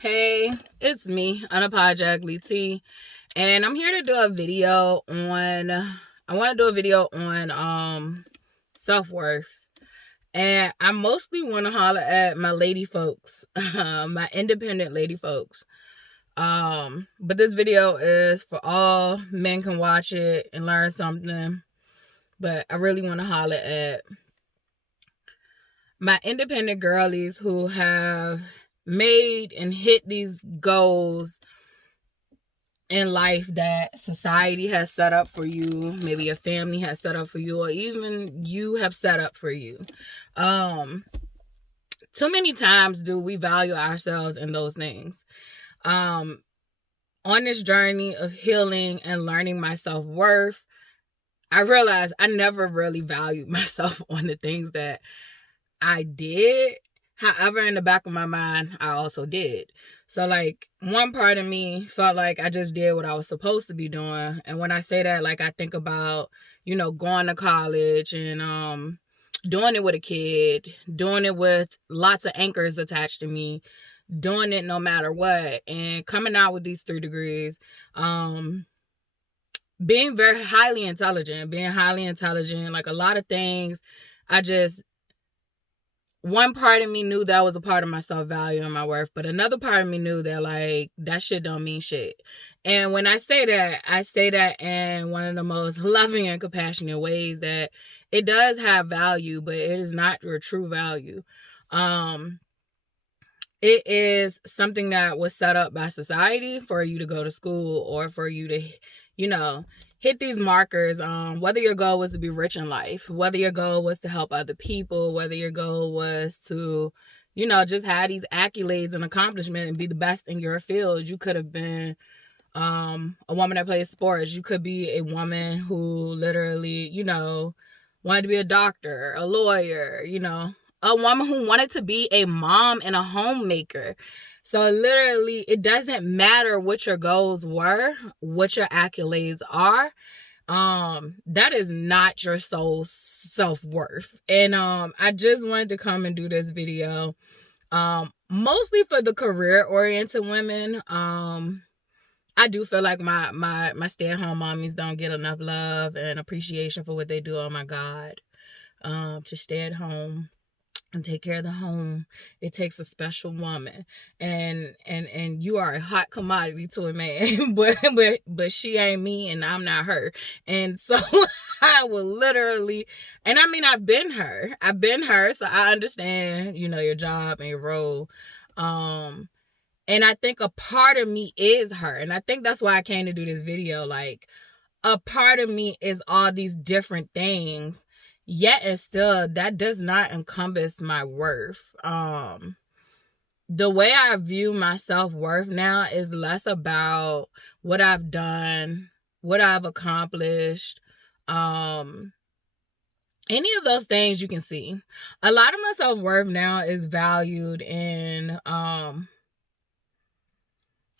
Hey, it's me, Unapologetically T, and I'm here to do a video on, self-worth. And I mostly want to holler at my lady folks, my independent lady folks. But this video is for all. Men can watch it and learn something. But I really want to holler at my independent girlies who have made and hit these goals in life that society has set up for you, maybe your family has set up for you, or even you have set up for you. Too many times do we value ourselves in those things. On this journey of healing and learning my self-worth, I realized I never really valued myself on the things that I did. However, in the back of my mind, I also did. So, like, one part of me felt like I just did what I was supposed to be doing. And when I say that, like, I think about, going to college and doing it with a kid, doing it with lots of anchors attached to me, doing it no matter what, and coming out with these 3 degrees, being highly intelligent, like a lot of things. One part of me knew that was a part of my self-value and my worth, but another part of me knew that, like, that shit don't mean shit. And when I say that in one of the most loving and compassionate ways, that it does have value, but it is not your true value. It is something that was set up by society for you to go to school or for you to, hit these markers. Whether your goal was to be rich in life, whether your goal was to help other people, whether your goal was to, just have these accolades and accomplishment and be the best in your field. You could have been a woman that plays sports. You could be a woman who literally, wanted to be a doctor, a lawyer, a woman who wanted to be a mom and a homemaker. So literally, it doesn't matter what your goals were, what your accolades are. That is not your soul's self-worth. And I just wanted to come and do this video, mostly for the career-oriented women. I do feel like my stay-at-home mommies don't get enough love and appreciation for what they do. Oh my God. To stay at home and take care of the home, it takes a special woman, and you are a hot commodity to a man, but she ain't me and I'm not her. And so I will literally, and I mean, I've been her, so I understand, your job and your role. And I think a part of me is her, and I think that's why I came to do this video. Like, a part of me is all these different things, yet and still that does not encompass my worth. The way I view my self-worth now is less about what I've done, what I've accomplished, any of those things you can see. A lot of my self-worth now is valued in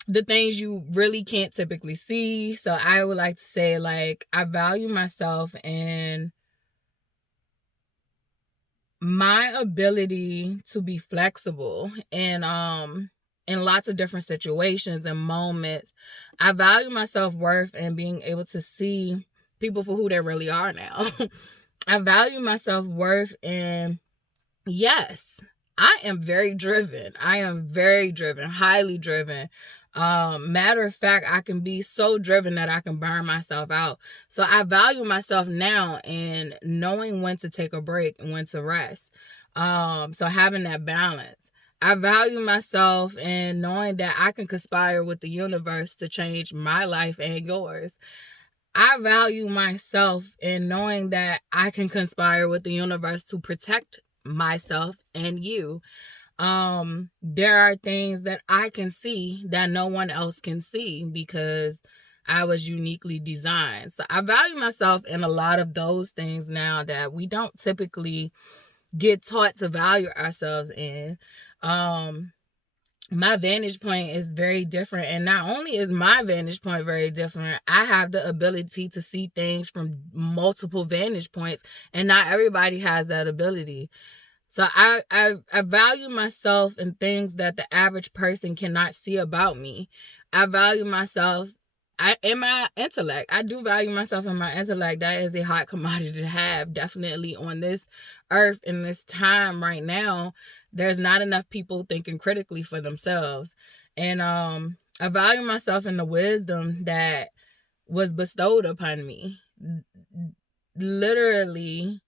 the things you really can't typically see. So I would like to say, like, I value myself in my ability to be flexible in lots of different situations and moments. I value my self-worth and being able to see people for who they really are now. I value my self-worth, and yes, I am very driven. Highly driven. Matter of fact, I can be so driven that I can burn myself out. So I value myself now in knowing when to take a break and when to rest. So having that balance. I value myself in knowing that I can conspire with the universe to change my life and yours. I value myself in knowing that I can conspire with the universe to protect myself and you. There are things that I can see that no one else can see because I was uniquely designed. So I value myself in a lot of those things now that we don't typically get taught to value ourselves in. My vantage point is very different. And not only is my vantage point very different, I have the ability to see things from multiple vantage points, and not everybody has that ability. So I value myself in things that the average person cannot see about me. I value myself in my intellect. I do value myself in my intellect. That is a hot commodity to have. Definitely on this earth in this time right now, there's not enough people thinking critically for themselves. And I value myself in the wisdom that was bestowed upon me. Literally,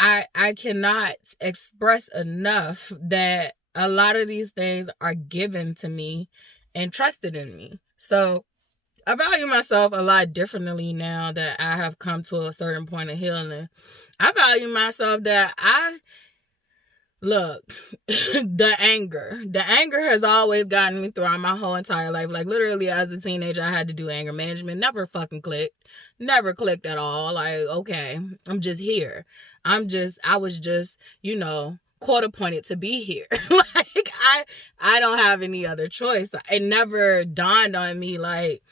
I cannot express enough that a lot of these things are given to me and trusted in me. So I value myself a lot differently now that I have come to a certain point of healing. I value myself that look, the anger has always gotten me throughout my whole entire life. Like literally as a teenager, I had to do anger management. Never fucking clicked at all. Like, okay, I'm just here. I was just, court appointed to be here. Like I don't have any other choice. It never dawned on me like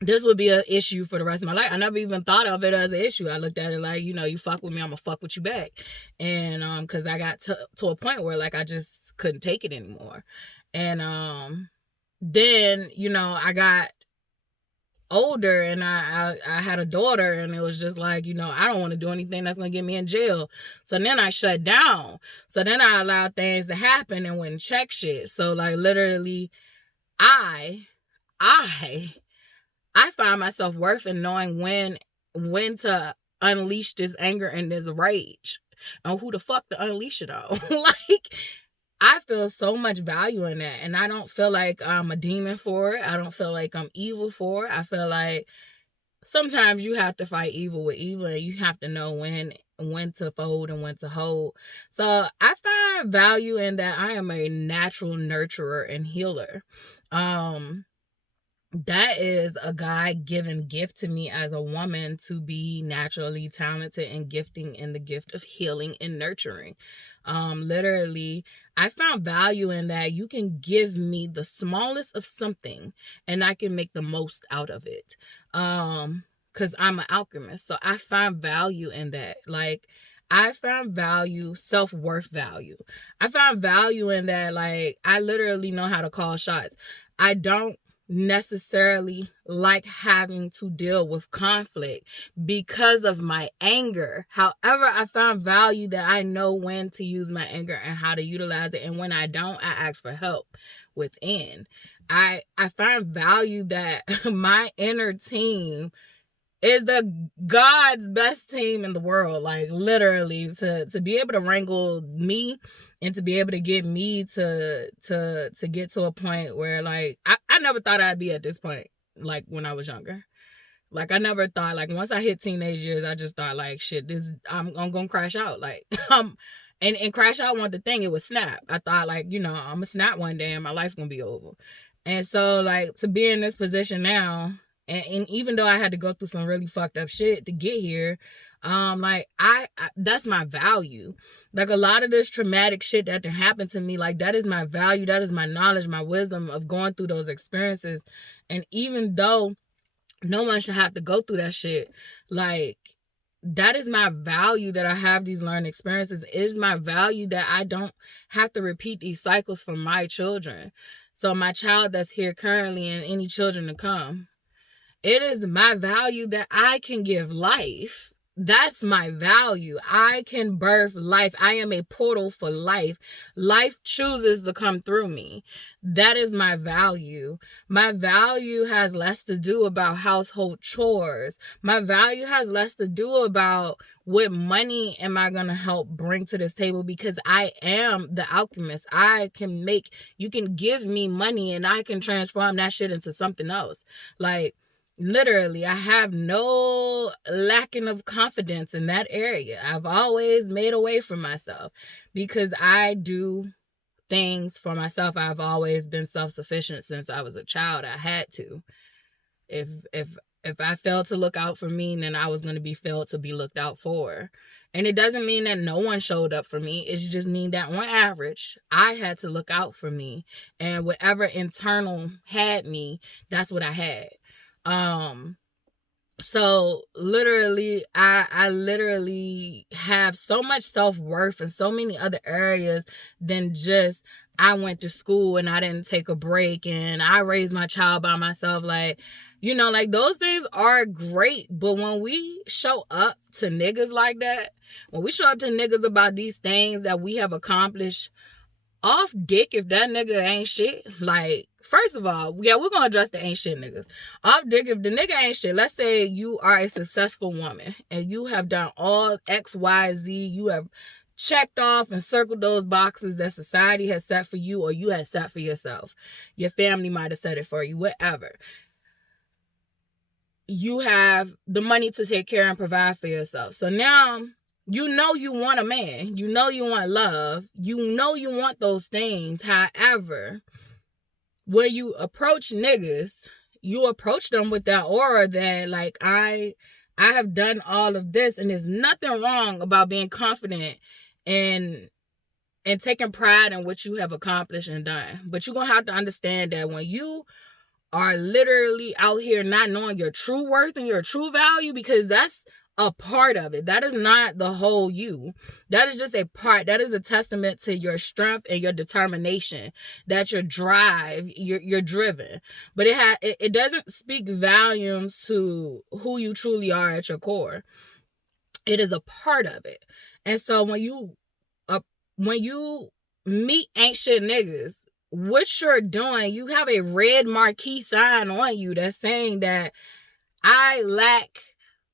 this would be an issue for the rest of my life. I never even thought of it as an issue. I looked at it like, you fuck with me, I'm gonna fuck with you back. And because I got to a point where like I just couldn't take it anymore. And then I got older and I had a daughter, and it was just like, I don't want to do anything that's gonna get me in jail. So then I shut down. So then I allowed things to happen and wouldn't check shit. So like literally I find myself worth in knowing when to unleash this anger and this rage and who the fuck to unleash it on. Like, I feel so much value in that, and I don't feel like I'm a demon for it. I don't feel like I'm evil for it. I feel like sometimes you have to fight evil with evil, and you have to know when to fold and when to hold. So I find value in that I am a natural nurturer and healer. That is a God-given gift to me as a woman, to be naturally talented and gifting in the gift of healing and nurturing. Literally, I found value in that. You can give me the smallest of something and I can make the most out of it. Because I'm an alchemist. So I find value in that. Like, I found value, self-worth value. I found value in that. Like, I literally know how to call shots. I don't necessarily like having to deal with conflict because of my anger. However, I found value that I know when to use my anger and how to utilize it. And when I don't, I ask for help within. I find value that my inner team is the God's best team in the world. Like literally to be able to wrangle me and to be able to get me to get to a point where like I never thought I'd be at this point, like when I was younger. Like I never thought, like once I hit teenage years, I just thought like shit, I'm gonna crash out. Like and crash out wasn't the thing, it was snap. I thought like, I'm gonna snap one day and my life gonna be over. And so like to be in this position now, and even though I had to go through some really fucked up shit to get here, like I that's my value. Like a lot of this traumatic shit that happened to me, like that is my value. That is my knowledge, my wisdom of going through those experiences. And even though no one should have to go through that shit, like that is my value, that I have these learned experiences. It is my value that I don't have to repeat these cycles for my children. So my child that's here currently and any children to come. It is my value that I can give life. That's my value. I can birth life. I am a portal for life. Life chooses to come through me. That is my value. My value has less to do about household chores. My value has less to do about what money am I going to help bring to this table, because I am the alchemist. You can give me money and I can transform that shit into something else. Like, literally, I have no lacking of confidence in that area. I've always made a way for myself because I do things for myself. I've always been self-sufficient since I was a child. I had to. If I failed to look out for me, then I was going to be failed to be looked out for. And it doesn't mean that no one showed up for me. It just means that on average, I had to look out for me. And whatever internal had me, that's what I had. So literally, I literally have so much self-worth in so many other areas than just I went to school and I didn't take a break and I raised my child by myself. Like, like those things are great. But when we show up to niggas like that, when we show up to niggas about these things that we have accomplished off dick, if that nigga ain't shit, like, first of all, yeah, we're gonna address the ain't shit niggas. Off dick, if the nigga ain't shit, let's say you are a successful woman and you have done all X, Y, Z, you have checked off and circled those boxes that society has set for you or you had set for yourself. Your family might have set it for you, whatever. You have the money to take care and provide for yourself. So now you want a man. You want love. You want those things. However, when you approach niggas, you approach them with that aura that, like, I have done all of this, and there's nothing wrong about being confident and taking pride in what you have accomplished and done. But you're going to have to understand that when you are literally out here not knowing your true worth and your true value, because that's a part of it. That is not the whole you. That is just a part. That is a testament to your strength and your determination, that your drive, you're driven. But it doesn't speak volumes to who you truly are at your core. It is a part of it. And so when you meet ain't shit niggas, what you're doing, you have a red marquee sign on you that's saying that I lack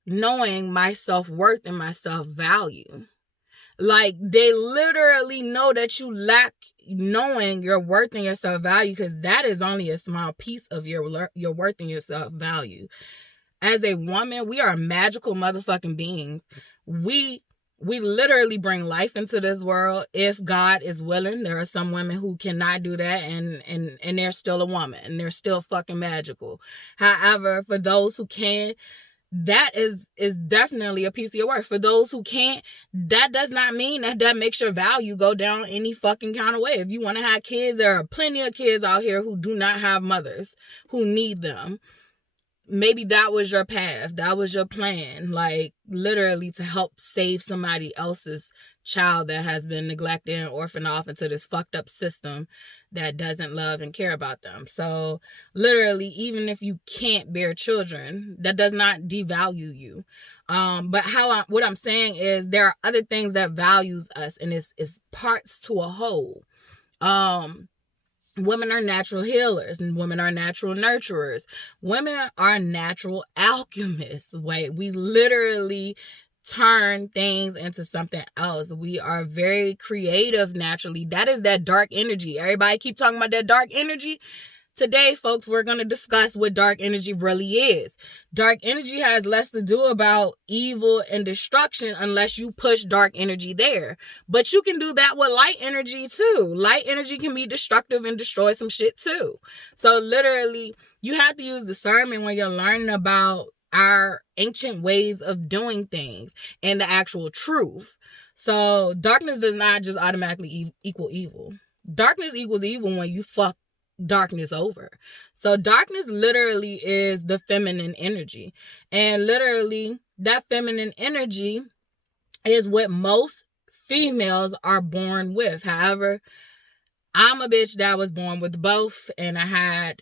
knowing my self-worth and my self-value. Like, they literally know that you lack knowing your worth and your self-value, because that is only a small piece of your worth and your self-value. As a woman, we are magical motherfucking beings. We literally bring life into this world if God is willing. There are some women who cannot do that, and they're still a woman and they're still fucking magical. However, for those who can, that is definitely a piece of your work. For those who can't, that does not mean that makes your value go down any fucking kind of way. If you want to have kids, there are plenty of kids out here who do not have mothers, who need them. Maybe that was your path. That was your plan. Like, literally to help save somebody else's child that has been neglected and orphaned off into this fucked up system that doesn't love and care about them. So literally, even if you can't bear children, that does not devalue you. But what I'm saying is, there are other things that values us, and it's parts to a whole. Women are natural healers, and women are natural nurturers. Women are natural alchemists. Wait, we literally turn things into something else. We are very creative naturally. That is that dark energy. Everybody keep talking about that dark energy. Today, folks, we're going to discuss what dark energy really is. Dark energy has less to do about evil and destruction unless you push dark energy there. But you can do that with light energy too. Light energy can be destructive and destroy some shit too. So literally, you have to use discernment when you're learning about our ancient ways of doing things and the actual truth. So darkness does not just automatically equal evil. Darkness equals evil when you fuck darkness over. So darkness literally is the feminine energy, and literally that feminine energy is what most females are born with. However, I'm a bitch that was born with both, and I had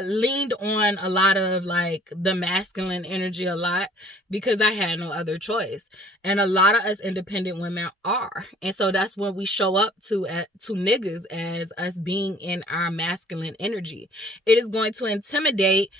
leaned on a lot of like the masculine energy a lot because I had no other choice. And a lot of us independent women are. And so that's when we show up to niggas as us being in our masculine energy. It is going to intimidate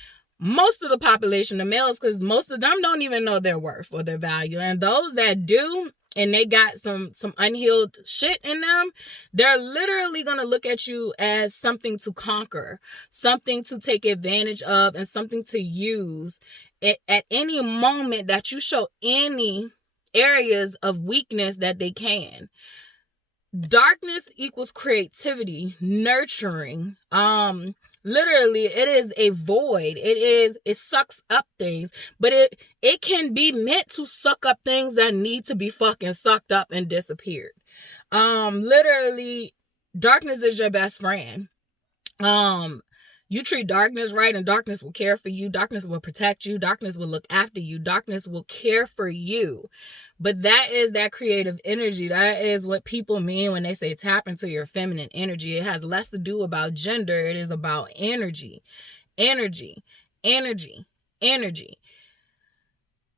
most of the population of males, because most of them don't even know their worth or their value. And those that do, and they got some unhealed shit in them, they're literally going to look at you as something to conquer, something to take advantage of, and something to use at any moment that you show any areas of weakness that they can. Darkness equals creativity, nurturing. Literally, it is a void. It sucks up things, but it can be meant to suck up things that need to be fucking sucked up and disappeared. Literally, darkness is your best friend. You treat darkness right, and darkness will care for you. Darkness will protect you. Darkness will look after you. Darkness will care for you. But that is that creative energy. That is what people mean when they say tap into your feminine energy. It has less to do about gender. It is about energy. Energy. Energy. Energy.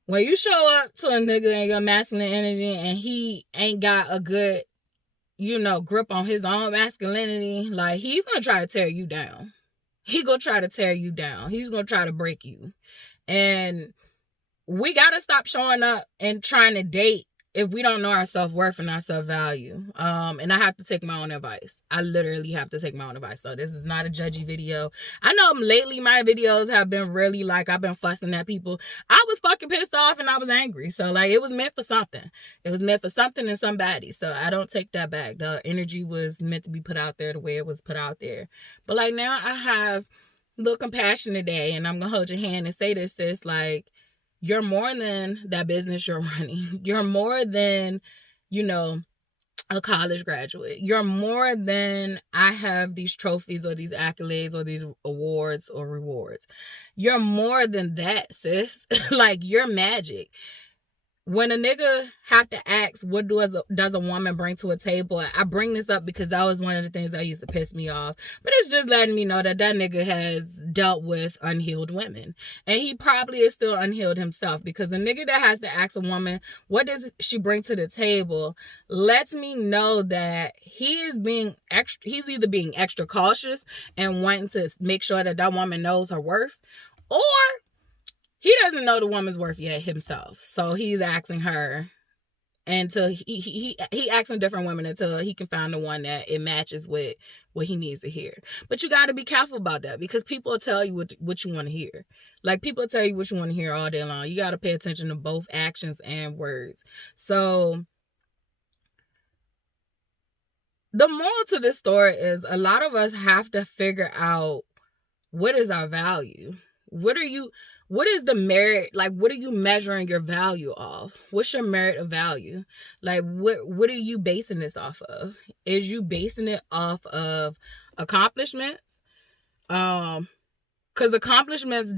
When you show up to a nigga in your masculine energy and he ain't got a good, grip on his own masculinity, like, he's going to try to tear you down. He going to try to tear you down. He's going to try to break you. And we got to stop showing up and trying to date if we don't know our self-worth and our self-value. And I have to take my own advice. I literally have to take my own advice. So this is not a judgy video. I know lately my videos have been really like, I've been fussing at people. I was fucking pissed off and I was angry. So like, it was meant for something. It was meant for something and somebody. So I don't take that back. The energy was meant to be put out there the way it was put out there. But like, now I have a little compassion today, and I'm going to hold your hand and say this, sis, like, you're more than that business you're running. You're more than, a college graduate. You're more than I have these trophies or these accolades or these awards or rewards. You're more than that, sis. Like, you're magic. When a nigga have to ask, what does a woman bring to a table? I bring this up because that was one of the things that used to piss me off. But it's just letting me know that nigga has dealt with unhealed women. And he probably is still unhealed himself, because a nigga that has to ask a woman, what does she bring to the table, lets me know that he's either being extra cautious and wanting to make sure that woman knows her worth, or he doesn't know the woman's worth yet himself. So he's asking her until he asking different women until he can find the one that it matches with what he needs to hear. But you got to be careful about that, because people will tell you what you want to hear. Like, people tell you what you want to hear all day long. You got to pay attention to both actions and words. So the moral to this story is, a lot of us have to figure out, what is our value? What is the merit? Like, what are you measuring your value off? What's your merit of value? Like, what are you basing this off of? Is you basing it off of accomplishments? Because accomplishments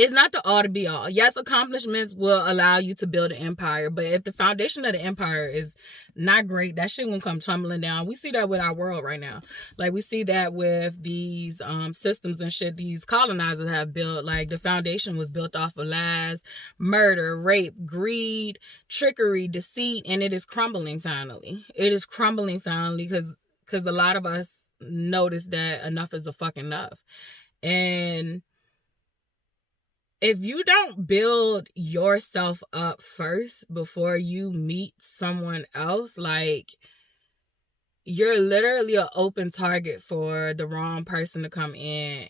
it's not the all to be all. Yes, accomplishments will allow you to build an empire, but if the foundation of the empire is not great, that shit won't come tumbling down. We see that with our world right now. Like, we see that with these systems and shit these colonizers have built. Like, the foundation was built off of lies, murder, rape, greed, trickery, deceit, and it is crumbling finally. It is crumbling finally because a lot of us notice that enough is a fucking enough. And if you don't build yourself up first before you meet someone else, like, you're literally an open target for the wrong person to come in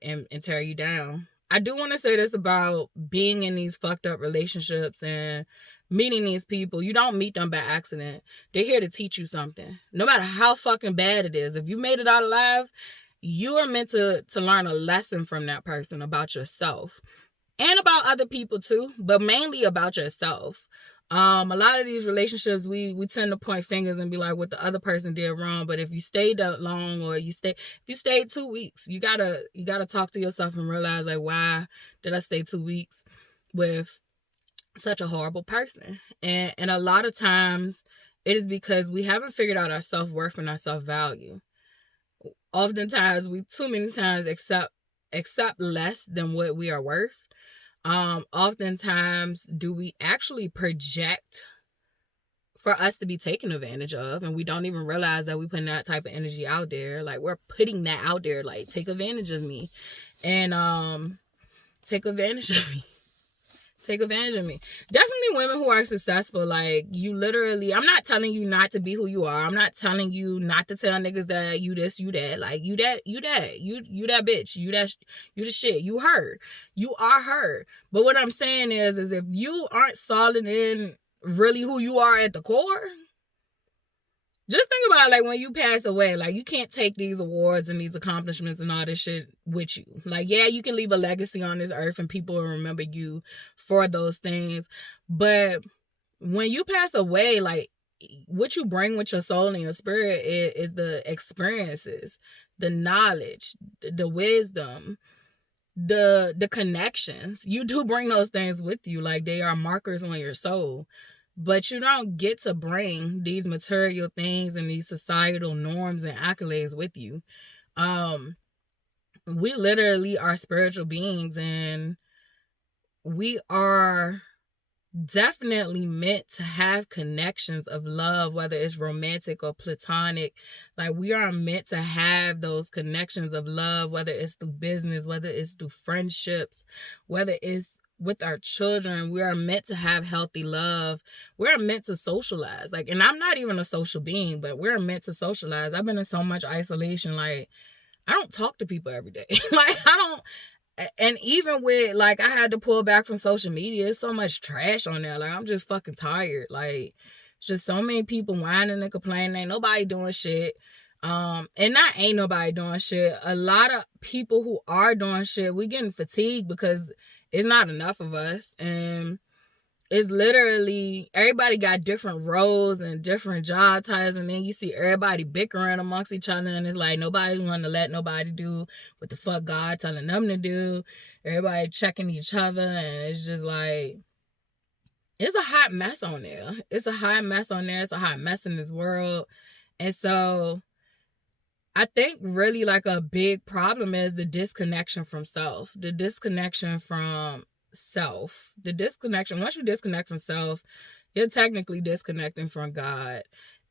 and tear you down. I do want to say this about being in these fucked up relationships and meeting these people. You don't meet them by accident. They're here to teach you something. No matter how fucking bad it is. If you made it out alive, you are meant to learn a lesson from that person about yourself and about other people too, but mainly about yourself. A lot of these relationships, we tend to point fingers and be like, what the other person did wrong. But if you stayed that long, or if you stayed 2 weeks, you gotta talk to yourself and realize, like, why did I stay 2 weeks with such a horrible person? And a lot of times it is because we haven't figured out our self-worth and our self-value. Oftentimes, we too many times accept less than what we are worth. Oftentimes, do we actually project for us to be taken advantage of, and we don't even realize that we putting that type of energy out there. Like, we're putting that out there, like, take advantage of me, and take advantage of me. Take advantage of me. Definitely women who are successful, like, you literally, I'm not telling you not to be who you are. I'm not telling you not to tell niggas that you this, you that. Like, you that bitch. You the shit. You her. You are her. But what I'm saying is if you aren't solid in really who you are at the core, just think about, like, when you pass away, like, you can't take these awards and these accomplishments and all this shit with you. Like, yeah, you can leave a legacy on this earth and people will remember you for those things. But when you pass away, like, what you bring with your soul and your spirit is the experiences, the knowledge, the wisdom, the connections. You do bring those things with you, like they are markers on your soul. But you don't get to bring these material things and these societal norms and accolades with you. We literally are spiritual beings, and we are definitely meant to have connections of love, whether it's romantic or platonic. Like, we are meant to have those connections of love, whether it's through business, whether it's through friendships, whether it's with our children. We are meant to have healthy love. We're meant to socialize. Like, and I'm not even a social being, but we're meant to socialize. I've been in so much isolation. Like, I don't talk to people every day. Like, I don't. And even with, like, I had to pull back from social media. There's so much trash on there. Like, I'm just fucking tired. Like, it's just so many people whining and complaining. Ain't nobody doing shit. And not ain't nobody doing shit. A lot of people who are doing shit, we getting fatigued because it's not enough of us. And it's literally, everybody got different roles and different job titles, and then you see everybody bickering amongst each other, and it's like nobody's wanting to let nobody do what the fuck God telling them to do. Everybody checking each other, and it's just like, it's a hot mess on there. It's a hot mess on there. It's a hot mess in this world. And so I think really like a big problem is the disconnection from self, the disconnection from self, the disconnection. Once you disconnect from self, you're technically disconnecting from God,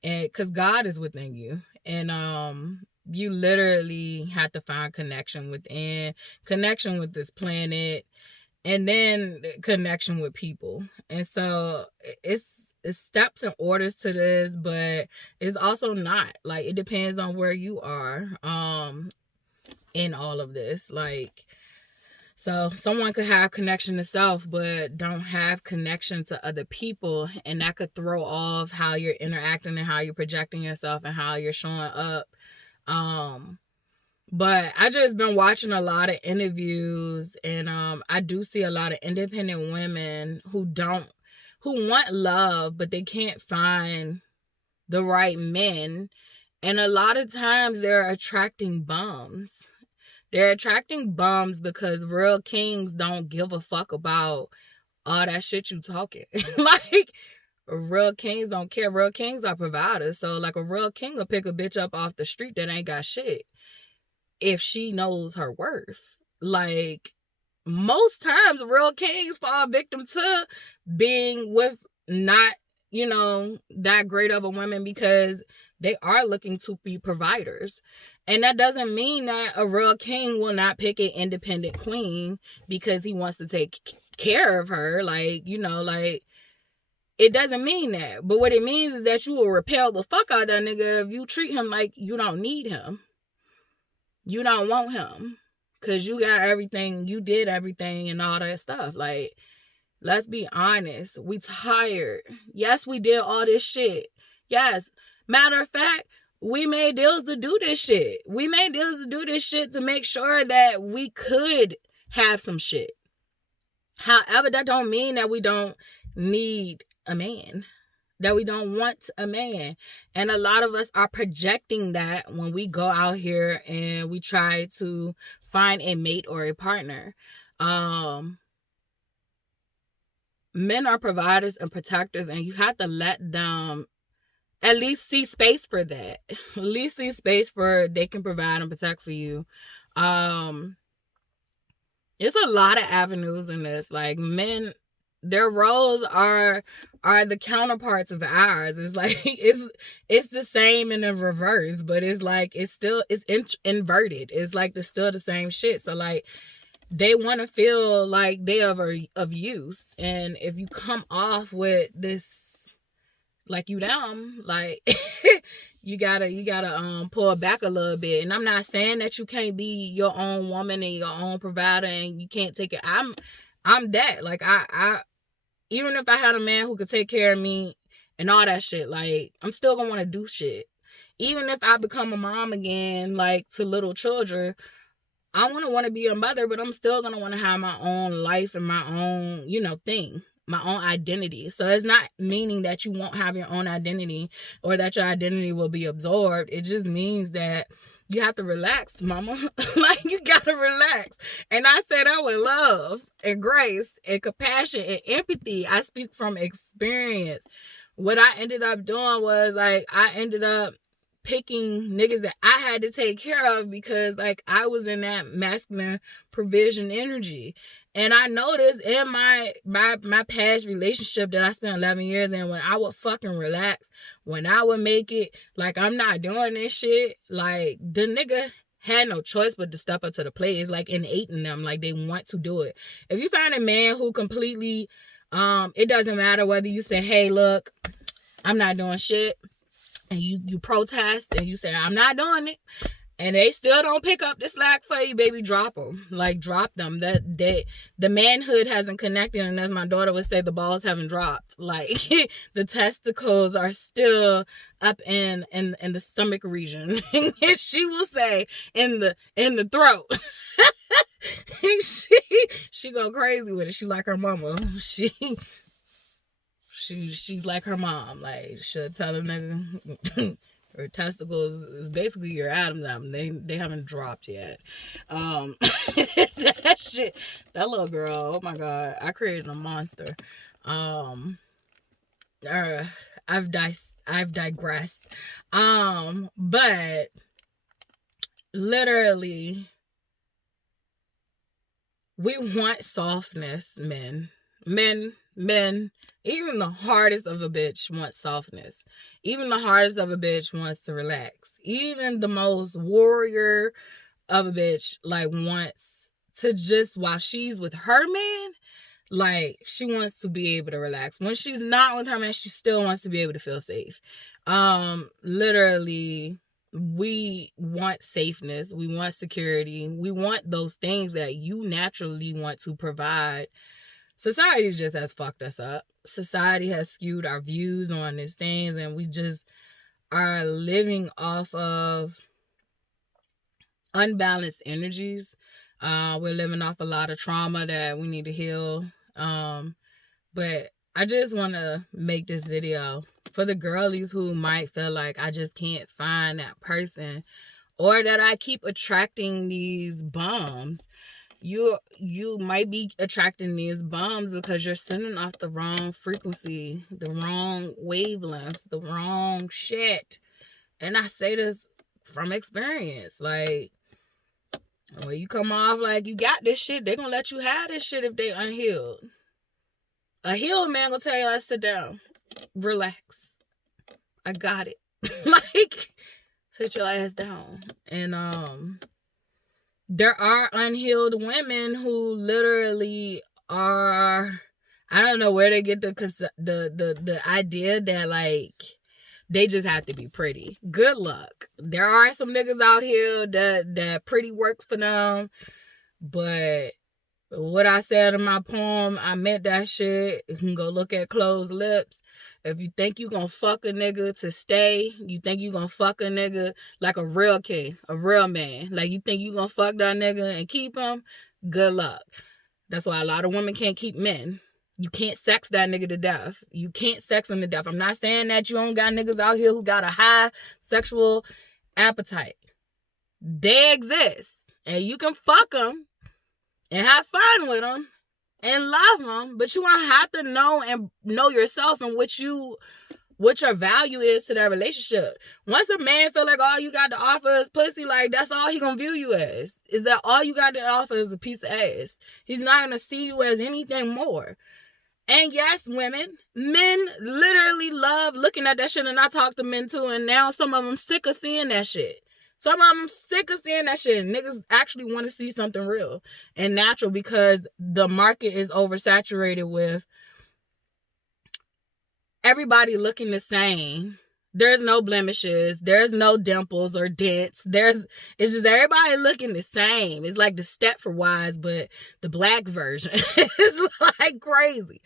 and because God is within you, and you literally have to find connection within, connection with this planet, and then connection with people. And so it's steps and orders to this, but it's also not. Like, it depends on where you are in all of this. Like, so someone could have connection to self but don't have connection to other people, and that could throw off how you're interacting and how you're projecting yourself and how you're showing up. But I just been watching a lot of interviews, and I do see a lot of independent women who want love, but they can't find the right men. And a lot of times they're attracting bums. They're attracting bums because real kings don't give a fuck about all that shit you talking. Like, real kings don't care. Real kings are providers. So, like, a real king will pick a bitch up off the street that ain't got shit if she knows her worth. Like, most times real kings fall victim to being with not, that great of a woman, because they are looking to be providers. And that doesn't mean that a real king will not pick an independent queen because he wants to take care of her. Like, like, it doesn't mean that. But what it means is that you will repel the fuck out of that nigga if you treat him like you don't need him. You don't want him because you got everything, you did everything and all that stuff. Like, let's be honest. We tired. Yes, we did all this shit. Yes. Matter of fact, we made deals to do this shit. We made deals to do this shit to make sure that we could have some shit. However, that don't mean that we don't need a man, that we don't want a man. And a lot of us are projecting that when we go out here and we try to find a mate or a partner. Men are providers and protectors, and you have to let them at least see space for that. At least see space for they can provide and protect for you. It's a lot of avenues in this. Like, men, their roles are the counterparts of ours. It's like it's the same in the reverse, but it's like it's inverted. It's like they're still the same shit. So, like, they want to feel like they are of use, and if you come off with this like you dumb, like you gotta pull back a little bit. And I'm not saying that you can't be your own woman and your own provider and you can't take it. I'm that. Like, I even if I had a man who could take care of me and all that shit, like, I'm still gonna want to do shit. Even if I become a mom again, like, to little children, I want to be a mother, but I'm still gonna want to have my own life and my own, thing. my own identity. So it's not meaning that you won't have your own identity or that your identity will be absorbed. It just means that you have to relax, mama. Like, you gotta relax. And I say that with love and grace and compassion and empathy. I speak from experience. What I ended up doing was, like, I ended up picking niggas that I had to take care of because, like, I was in that masculine provision energy. And I noticed in my past relationship that I spent 11 years in, when I would fucking relax, when I would make it like I'm not doing this shit, like, the nigga had no choice but to step up to the plate. It's like innate in them, like they want to do it. If you find a man who completely, it doesn't matter whether you say, hey, look, I'm not doing shit, and you protest and you say, I'm not doing it, and they still don't pick up the slack for you, baby, drop them. Like, drop them. The manhood hasn't connected, and as my daughter would say, the balls haven't dropped. Like, the testicles are still up in the stomach region. She will say in the throat. she go crazy with it. She like her mama. She's like her mom. Like, she'll tell a nigga her testicles is basically your Adam. They haven't dropped yet. That shit, that little girl, oh my god, I created a monster. I've digressed. But literally, we want softness, men. Even the hardest of a bitch wants softness. Even the hardest of a bitch wants to relax. Even the most warrior of a bitch, like, wants to just, while she's with her man, like, she wants to be able to relax. When she's not with her man, she still wants to be able to feel safe. Literally, we want safeness. We want security. We want those things that you naturally want to provide. Society just has fucked us up. Society has skewed our views on these things, and we just are living off of unbalanced energies. We're living off a lot of trauma that we need to heal. But I just want to make this video for the girlies who might feel like I just can't find that person, or that I keep attracting these bums. You might be attracting these bums because you're sending off the wrong frequency, the wrong wavelengths, the wrong shit. And I say this from experience. Like, when you come off like you got this shit, they're gonna let you have this shit if they unhealed. A healed man gonna tell you, sit down, relax, I got it. Like, sit your ass down. And there are unhealed women who literally are, I don't know where they get the idea that, like, they just have to be pretty. Good luck. There are some niggas out here that pretty works for them, but what I said in my poem, I meant that shit. You can go look at Closed Lips. If you think you gonna fuck a nigga to stay, you think you gonna fuck a nigga like a real king, a real man, like you think you gonna fuck that nigga and keep him, good luck. That's why a lot of women can't keep men. You can't sex that nigga to death. You can't sex him to death. I'm not saying that you don't got niggas out here who got a high sexual appetite. They exist. And you can fuck them and have fun with them and love them, but you want to have to know yourself and what your value is to that relationship. Once a man feel like all you got to offer is pussy, like, that's all he gonna view you as, is that all you got to offer is a piece of ass. He's not gonna see you as anything more. And yes, men literally love looking at that shit, and I talk to men too, and now some of them sick of seeing that shit. Some of them sick of seeing that shit. Niggas actually want to see something real and natural because the market is oversaturated with everybody looking the same. There's no blemishes. There's no dimples or dents. It's just everybody looking the same. It's like the Stepford Wives, but the black version. It's like crazy.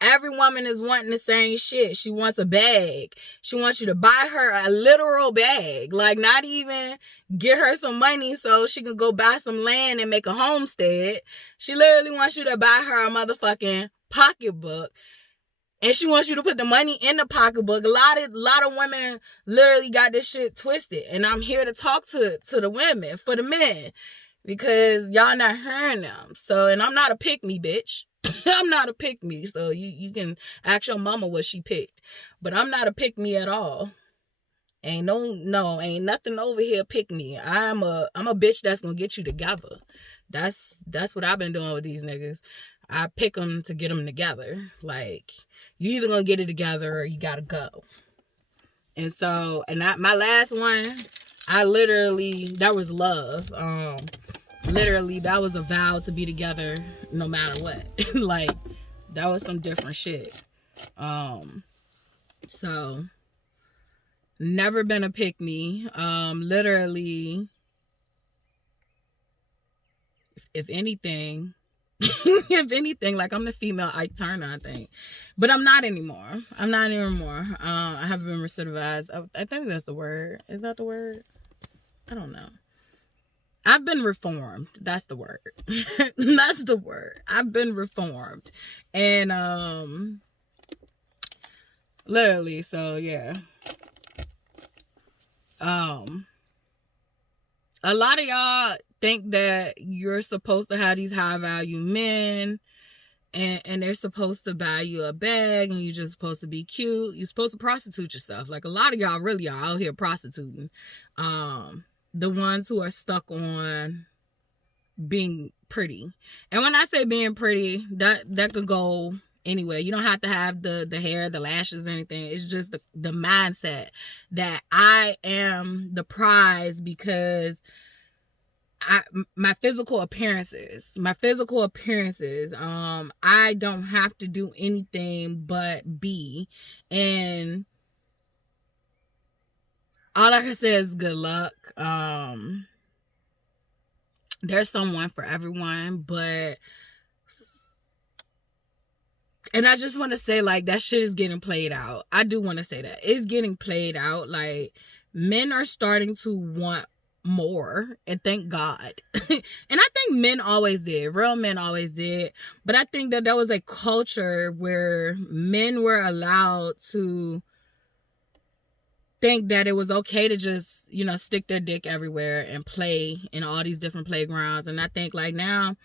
Every woman is wanting the same shit. She wants a bag. She wants you to buy her a literal bag. Like, not even get her some money so she can go buy some land and make a homestead. She literally wants you to buy her a motherfucking pocketbook, and she wants you to put the money in the pocketbook. A lot of women literally got this shit twisted. And I'm here to talk to the women, for the men, because y'all not hearing them. So, and I'm not a pick-me, bitch. I'm not a pick-me. So you can ask your mama what she picked. But I'm not a pick-me at all. Ain't nothing over here pick-me. I'm a bitch that's gonna get you together. That's what I've been doing with these niggas. I pick them to get them together. Like, you either gonna get it together or you gotta go. And so, my last one, that was love. Literally, that was a vow to be together no matter what. Like, that was some different shit. So, never been a pick-me. Literally, if anything, like, I'm the female Ike Turner, I think. But I'm not anymore. I haven't been recidivized. I think that's the word. Is that the word? I don't know. I've been reformed. That's the word. That's the word. I've been reformed. And, literally, so, yeah. A lot of y'all think that you're supposed to have these high value men, and they're supposed to buy you a bag, and you're just supposed to be cute. You're supposed to prostitute yourself. Like, a lot of y'all really are out here prostituting. The ones who are stuck on being pretty. And when I say being pretty, that could go anywhere. You don't have to have the hair, the lashes, anything. It's just the mindset that I am the prize because my physical appearances, I don't have to do anything but be. And all I can say is good luck. There's someone for everyone, and I just want to say, like, that shit is getting played out. I do want to say that. It's getting played out. Like, men are starting to want more, and thank God. And I think men always did. Real men always did. But I think that there was a culture where men were allowed to think that it was okay to just, stick their dick everywhere and play in all these different playgrounds. And I think, like, now,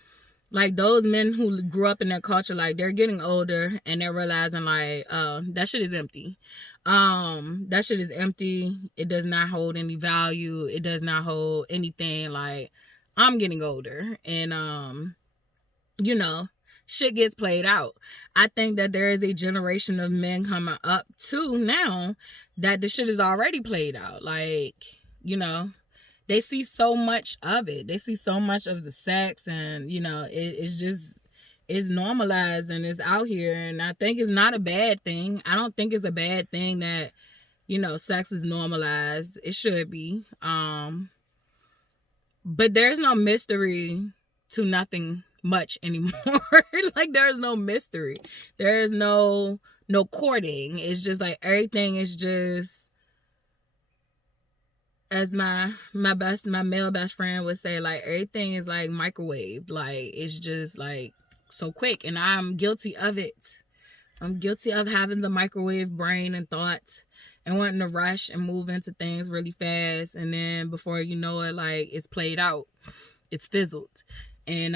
like, those men who grew up in that culture, like, they're getting older and they're realizing, like, oh, that shit is empty. That shit is empty. It does not hold any value. It does not hold anything. Like, I'm getting older, and shit gets played out. I think that there is a generation of men coming up too now that the shit is already played out. Like, they see so much of it. They see so much of the sex, and it's normalized and it's out here. And I think it's not a bad thing. I don't think it's a bad thing that sex is normalized. It should be. But there's no mystery to nothing much anymore. Like, there's no mystery. There's no courting. It's just like everything is just, as my male best friend would say, like, everything is like microwaved. Like, it's just like so quick, and I'm guilty of it. I'm guilty of having the microwave brain and thoughts and wanting to rush and move into things really fast, and then before you know it, like, it's played out, it's fizzled. And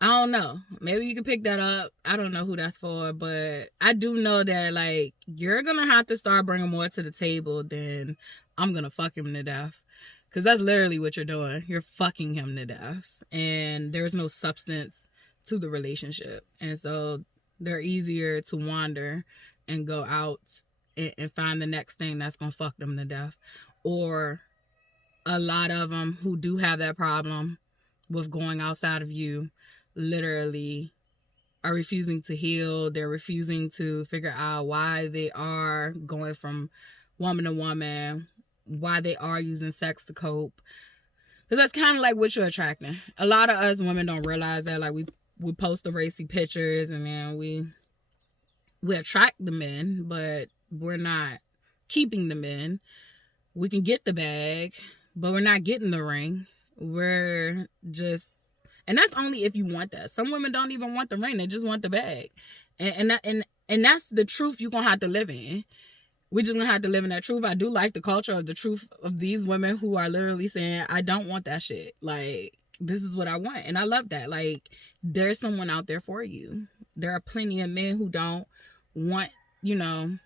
I don't know, maybe you can pick that up. I don't know who that's for, but I do know that, like, you're gonna have to start bringing more to the table than I'm gonna fuck him to death, because that's literally what you're doing. You're fucking him to death, and there's no substance to the relationship. And so they're easier to wander and go out and find the next thing that's gonna fuck them to death. Or a lot of them who do have that problem with going outside of you literally are refusing to heal. They're refusing to figure out why they are going from woman to woman, why they are using sex to cope. Because that's kind of like what you're attracting. A lot of us women don't realize that. Like, we post the racy pictures, and then we attract the men, but we're not keeping the men. We can get the bag, but we're not getting the ring. We're just And that's only if you want that. Some women don't even want the ring. They just want the bag. And that's the truth you're going to have to live in. We're just going to have to live in that truth. I do like the culture of the truth of these women who are literally saying, I don't want that shit. Like, this is what I want. And I love that. Like, there's someone out there for you. There are plenty of men who don't want, you know,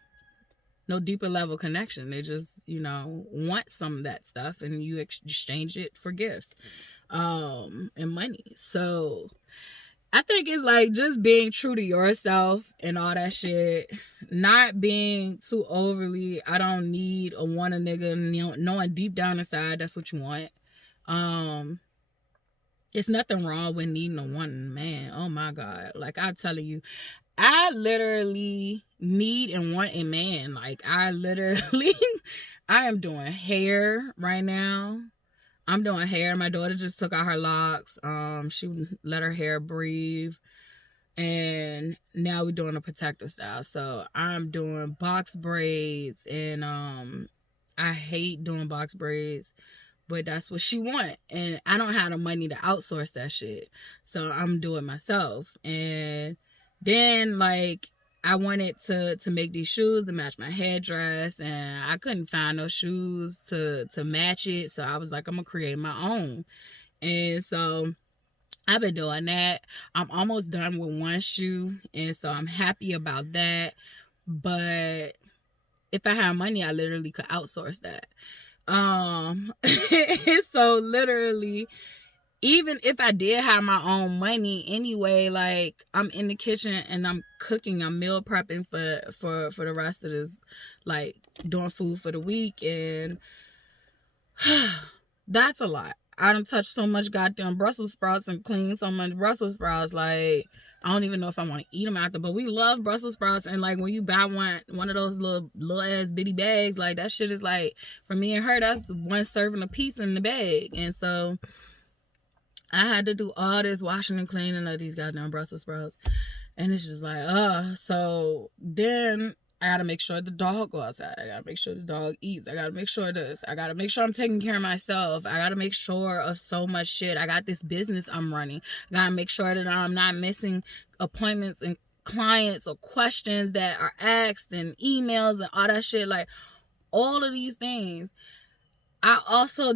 no deeper level connection. They just, you know, want some of that stuff, and you exchange it for gifts and money. So I think it's like just being true to yourself and all that shit. Not being too overly, I don't need or want a nigga, knowing deep down inside that's what you want. It's nothing wrong with needing a one man. Oh my God. Like, I'm telling you, I literally need and want a man. Like, I am doing hair right now. I'm doing hair. My daughter just took out her locks. She let her hair breathe. And now we're doing a protective style. So I'm doing box braids. And I hate doing box braids, but that's what she want. And I don't have the money to outsource that shit. So I'm doing it myself. And then, like, I wanted to make these shoes to match my headdress, and I couldn't find no shoes to match it. So I was like, I'm gonna create my own. And so I've been doing that. I'm almost done with one shoe, and so I'm happy about that. But if I had money, I literally could outsource that. So literally, even if I did have my own money anyway, like, I'm in the kitchen and I'm cooking, I'm meal prepping for the rest of this, like, doing food for the week. And that's a lot. I done touched so much goddamn Brussels sprouts and cleaned so much Brussels sprouts. Like, I don't even know if I want to eat them after, but we love Brussels sprouts. And like, when you buy one of those little ass bitty bags, like, that shit is like, for me and her, that's one serving a piece in the bag. And so I had to do all this washing and cleaning of these goddamn Brussels sprouts. And it's just like, so then I gotta make sure the dog goes outside. I gotta make sure the dog eats. I gotta make sure this. I gotta make sure I'm taking care of myself. I gotta make sure of so much shit. I got this business I'm running. I gotta make sure that I'm not missing appointments and clients or questions that are asked and emails and all that shit. Like, all of these things. I also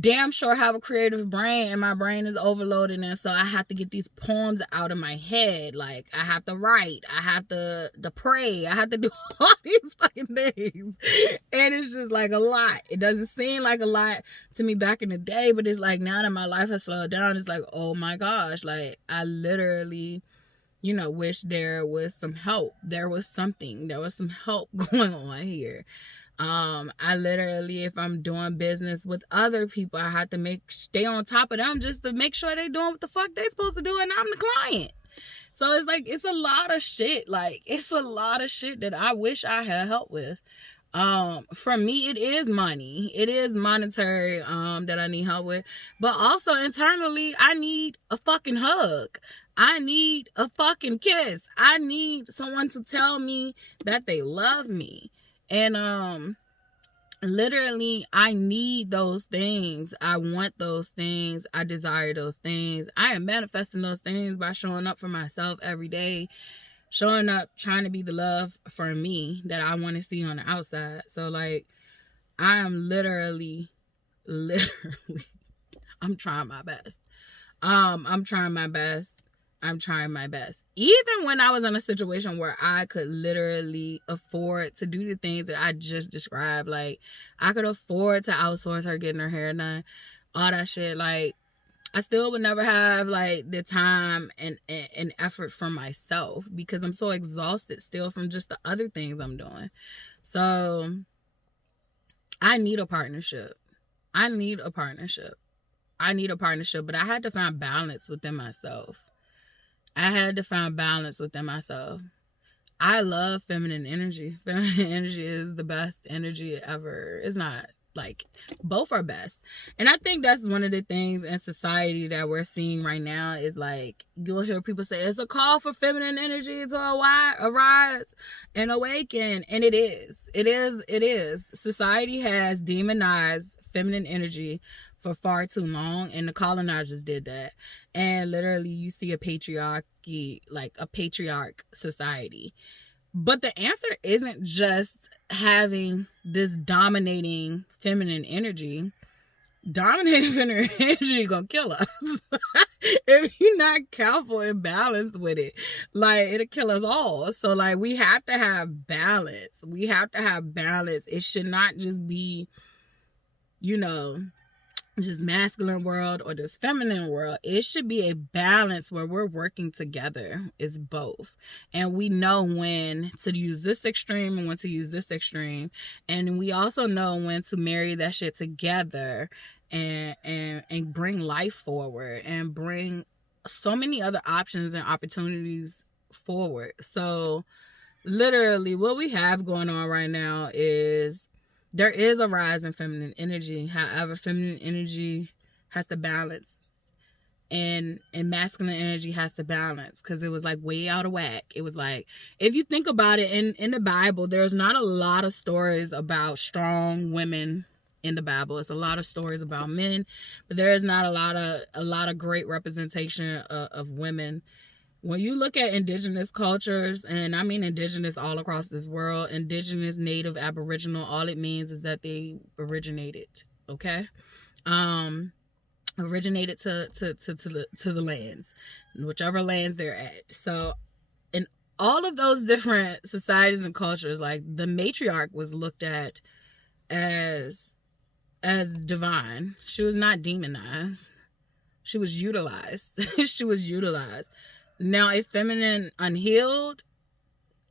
damn sure have a creative brain, and my brain is overloaded, and so I have to get these poems out of my head. Like, I have to write, I have to pray, I have to do all these fucking things, and it's just like a lot. It doesn't seem like a lot to me back in the day, but it's like, now that my life has slowed down, it's like, oh my gosh, like, I literally, you know, wish there was some help. There was some help going on here. I literally, if I'm doing business with other people, I have to stay on top of them just to make sure they doing what the fuck they supposed to do, and I'm the client. So it's like, it's a lot of shit. Like, it's a lot of shit that I wish I had help with. For me, it is money. It is monetary, that I need help with. But also internally, I need a fucking hug. I need a fucking kiss. I need someone to tell me that they love me. And literally, I need those things. I want those things. I desire those things. I am manifesting those things by showing up for myself every day, showing up, trying to be the love for me that I want to see on the outside. So, like, I am literally I'm trying my best. I'm trying my best. Even when I was in a situation where I could literally afford to do the things that I just described, like, I could afford to outsource her getting her hair done, all that shit, like, I still would never have, like, the time and effort for myself, because I'm so exhausted still from just the other things I'm doing. So I need a partnership. But I had to find balance within myself. I love feminine energy. Feminine energy is the best energy ever. It's not Like, both are best. And I think that's one of the things in society that we're seeing right now is like, you'll hear people say it's a call for feminine energy to arise and awaken. And it is. Society has demonized feminine energy for far too long, and the colonizers did that. And literally you see a patriarchy, like a patriarch society. But the answer isn't just having this dominating feminine energy. Dominating feminine energy gonna kill us if you're not careful and balanced with it. Like, it'll kill us all. So like, we have to have balance. It should not just be, just masculine world or this feminine world. It should be a balance where we're working together. It's both. And we know when to use this extreme and when to use this extreme. And we also know when to marry that shit together and bring life forward and bring so many other options and opportunities forward. So literally what we have going on right now is there is a rise in feminine energy. However, feminine energy has to balance. And masculine energy has to balance, because it was like way out of whack. It was like, if you think about it, in the Bible, there's not a lot of stories about strong women in the Bible. It's a lot of stories about men, but there is not a lot of great representation of women. When you look at indigenous cultures, and I mean indigenous all across this world, indigenous, native, aboriginal, all it means is that they originated, okay? Originated to the lands, whichever lands they're at. So in all of those different societies and cultures, like, the matriarch was looked at as divine. She was not demonized. She was utilized. She was utilized. Now, a feminine unhealed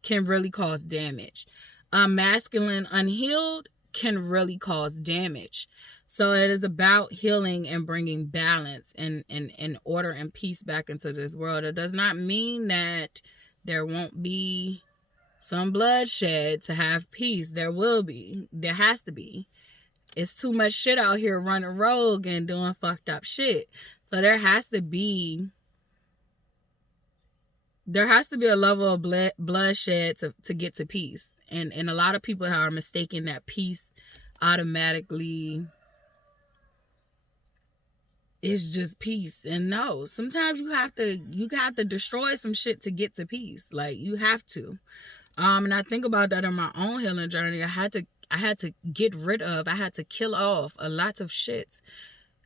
can really cause damage. A masculine unhealed can really cause damage. So it is about healing and bringing balance and order and peace back into this world. It does not mean that there won't be some bloodshed to have peace. There will be. There has to be. It's too much shit out here running rogue and doing fucked up shit. So there has to be a level of bloodshed to get to peace. And a lot of people are mistaking that peace automatically is just peace. And no, sometimes you have to destroy some shit to get to peace. Like, you have to. And I think about that in my own healing journey. I had to get rid of, I had to kill off a lot of shit.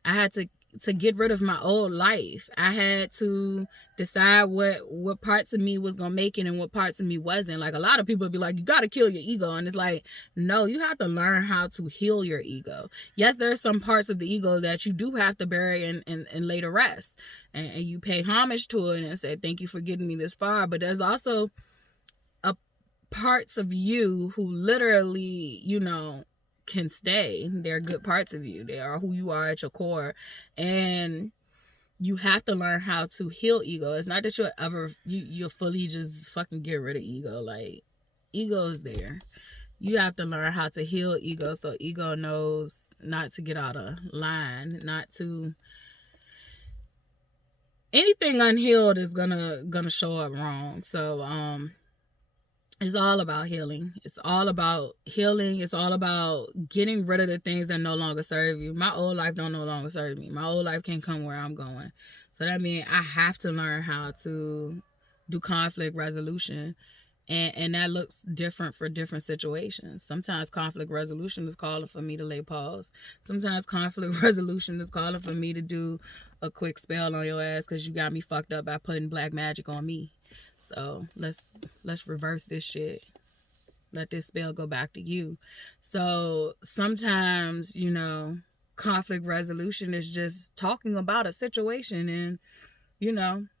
I had to get rid of my old life. I had to decide what parts of me was gonna make it and what parts of me wasn't. Like, a lot of people be like, you gotta kill your ego, and it's like, no, you have to learn how to heal your ego. Yes, there are some parts of the ego that you do have to bury and lay to rest, and you pay homage to it and say, thank you for getting me this far. But there's also parts of you who literally, can stay. They're good parts of you. They are who you are at your core. And you have to learn how to heal ego. It's not that you'll fully just fucking get rid of ego. Like, ego is there. You have to learn how to heal ego, so ego knows not to get out of line, not to... Anything unhealed is gonna show up wrong. So it's all about healing. It's all about healing. It's all about getting rid of the things that no longer serve you. My old life don't no longer serve me. My old life can't come where I'm going. So that means I have to learn how to do conflict resolution. And that looks different for different situations. Sometimes conflict resolution is calling for me to lay pause. Sometimes conflict resolution is calling for me to do a quick spell on your ass because you got me fucked up by putting black magic on me. So let's reverse this shit. Let this spell go back to you. So sometimes, conflict resolution is just talking about a situation and,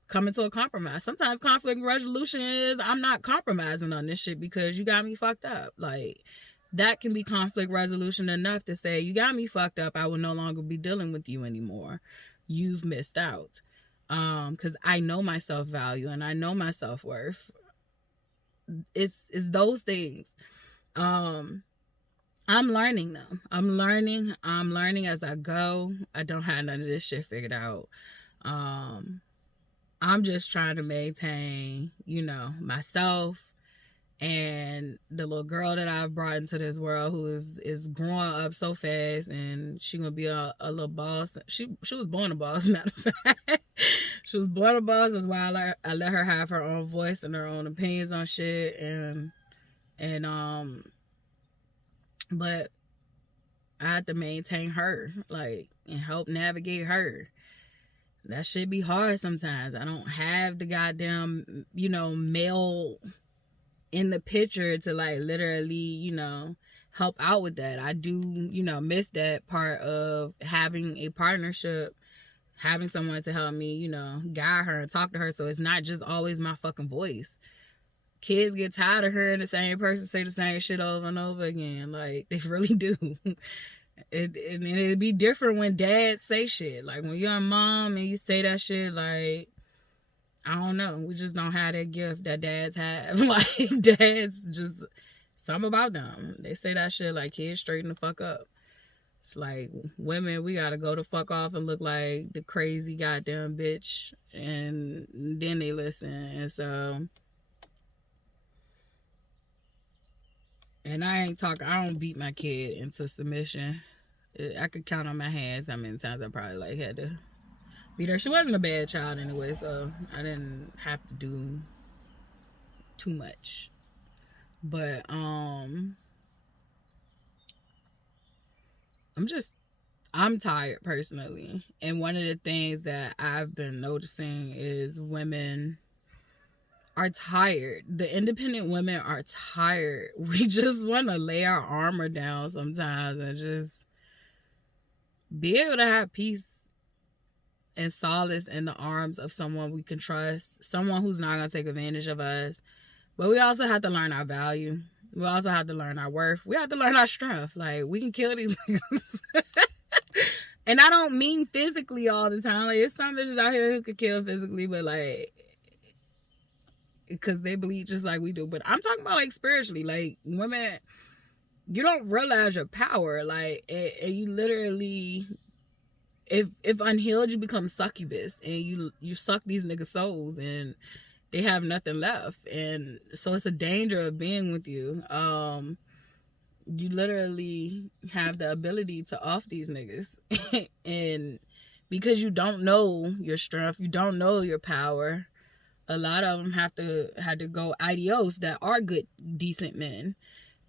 coming to a compromise. Sometimes conflict resolution is, I'm not compromising on this shit because you got me fucked up. Like, that can be conflict resolution enough to say, you got me fucked up. I will no longer be dealing with you anymore. You've missed out. Because I know my self-value and I know my self-worth. It's those things. I'm learning them. I'm learning as I go. I don't have none of this shit figured out. I'm just trying to maintain, myself and the little girl that I've brought into this world, who is growing up so fast, and she gonna be a little boss. She was born a boss, matter of fact. She was born a boss. That's why I let her have her own voice and her own opinions on shit, and but I had to maintain her, like, and help navigate her. That shit be hard sometimes. I don't have the goddamn, male in the picture to, like, literally, help out with that. I do, miss that part of having a partnership, having someone to help me, guide her and talk to her, so it's not just always my fucking voice. Kids get tired of hearing the same person say the same shit over and over again. Like, they really do. It'd be different when dads say shit. Like, when you're a mom and you say that shit, like, I don't know. We just don't have that gift that dads have. Like, dads just, something about them. They say that shit like, kids, straighten the fuck up. It's like, women, we gotta go the fuck off and look like the crazy goddamn bitch, and then they listen. And so, and I don't beat my kid into submission. I could count on my hands how many times I probably, like, had to beat her. She wasn't a bad child anyway, so I didn't have to do too much. But I'm tired personally, and one of the things that I've been noticing is women are tired. The independent women are tired. We just want to lay our armor down sometimes and just be able to have peace and solace in the arms of someone we can trust, someone who's not going to take advantage of us. But we also have to learn our value. We also have to learn our worth. We have to learn our strength. Like, we can kill these niggas. And I don't mean physically all the time. Like, there's some bitches out here who could kill physically, but, like, because they bleed just like we do. But I'm talking about, like, spiritually. Like, women, you don't realize your power. Like, and you literally, if unhealed, you become succubus, and you suck these niggas' souls, and they have nothing left. And so it's a danger of being with you. You literally have the ability to off these niggas. And because you don't know your strength, you don't know your power, a lot of them have to go adios that are good, decent men.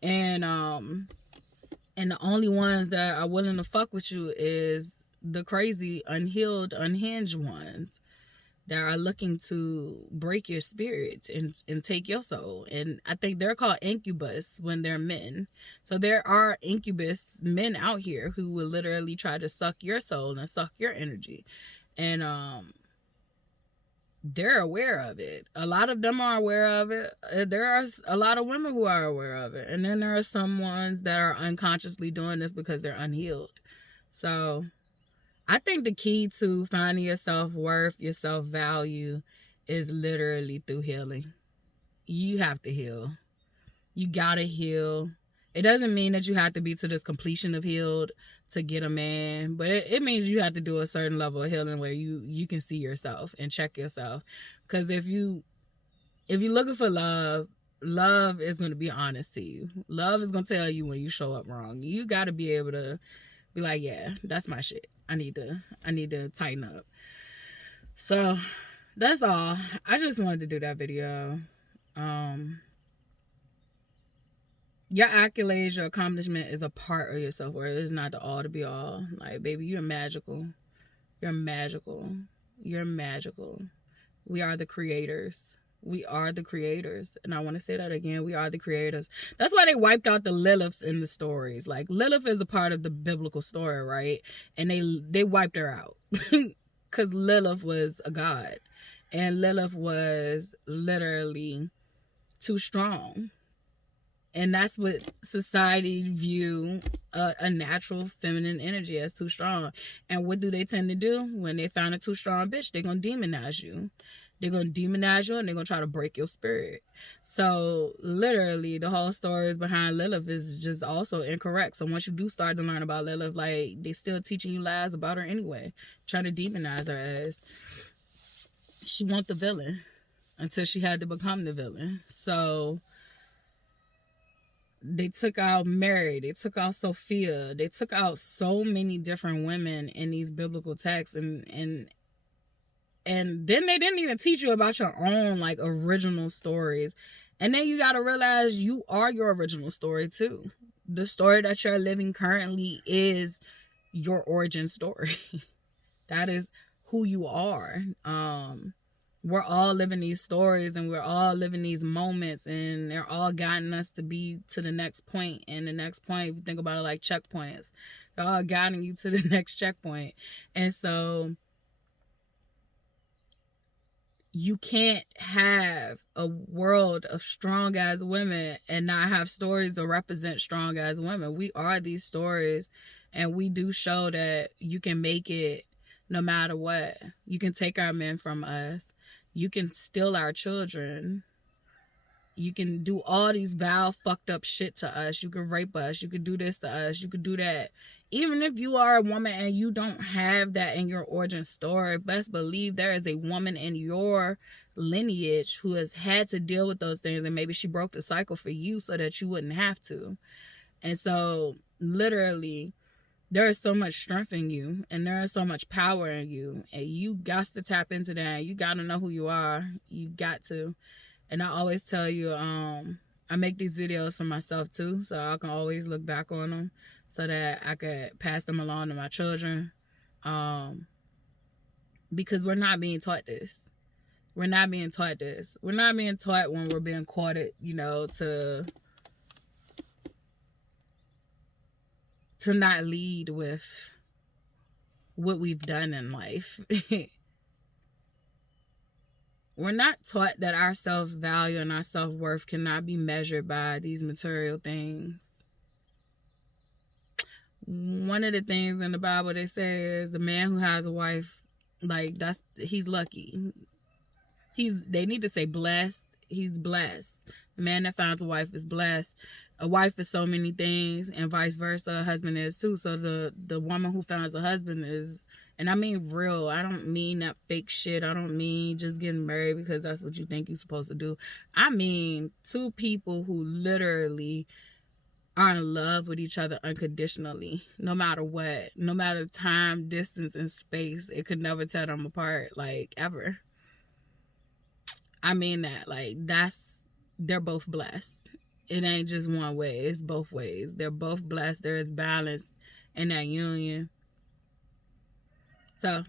And the only ones that are willing to fuck with you is the crazy, unhealed, unhinged ones that are looking to break your spirit and take your soul. And I think they're called incubus when they're men. So there are incubus men out here who will literally try to suck your soul and suck your energy. And they're aware of it. A lot of them are aware of it. There are a lot of women who are aware of it. And then there are some ones that are unconsciously doing this because they're unhealed. So I think the key to finding your self-worth, your self-value, is literally through healing. You have to heal. You gotta heal. It doesn't mean that you have to be to this completion of healed to get a man, but it means you have to do a certain level of healing where you can see yourself and check yourself. Because if you're looking for love is going to be honest to you. Love is going to tell you when you show up wrong. You got to be able to be like, yeah, that's my shit. I need to tighten up. So that's all. I just wanted to do that video. Your accolades, your accomplishment is a part of your self-worth. It's not the all to be all. Like, baby, you're magical. You're magical. You're magical. We are the creators. We are the creators. And I want to say that again. We are the creators. That's why they wiped out the Liliths in the stories. Like, Lilith is a part of the biblical story, right? And they wiped her out. Because Lilith was a god. And Lilith was literally too strong. And that's what society view a natural feminine energy as too strong. And what do they tend to do? When they find a too strong bitch, they're going to demonize you. They're going to demonize you, and they're going to try to break your spirit. So literally the whole stories behind Lilith is just also incorrect. So once you do start to learn about Lilith, like, they still teaching you lies about her anyway, trying to demonize her as she want the villain until she had to become the villain. So they took out Mary, they took out Sophia, they took out so many different women in these biblical texts, and then they didn't even teach you about your own, like, original stories. And then you got to realize you are your original story too. The story that you're living currently is your origin story. That is who you are. We're all living these stories, and we're all living these moments, and they're all guiding us to be to the next point. And the next point, if you think about it like checkpoints, they're all guiding you to the next checkpoint. And so you can't have a world of strong as women and not have stories that represent strong as women. We are these stories, and we do show that you can make it no matter what. You can take our men from us. You can steal our children. You can do all these vile, fucked up shit to us. You can rape us. You can do this to us. You could do that. Even if you are a woman and you don't have that in your origin story, best believe there is a woman in your lineage who has had to deal with those things, and maybe she broke the cycle for you so that you wouldn't have to. And so literally, there is so much strength in you, and there is so much power in you, and you got to tap into that. You got to know who you are. You got to. And I always tell you, I make these videos for myself too, so I can always look back on them so that I could pass them along to my children. Because we're not being taught this. We're not being taught this. We're not being taught when we're being courted, to not lead with what we've done in life. We're not taught that our self-value and our self-worth cannot be measured by these material things. One of the things in the Bible they say is the man who has a wife, like, he's lucky. They need to say blessed. He's blessed. The man that finds a wife is blessed. A wife is so many things, and vice versa. A husband is too. So the woman who finds a husband is, and I mean real. I don't mean that fake shit. I don't mean just getting married because that's what you think you're supposed to do. I mean two people who literally are in love with each other unconditionally, no matter what, no matter time, distance, and space. It could never tear them apart, like, ever. I mean that, like, they're both blessed. It ain't just one way. It's both ways. They're both blessed. There is balance in that union. So,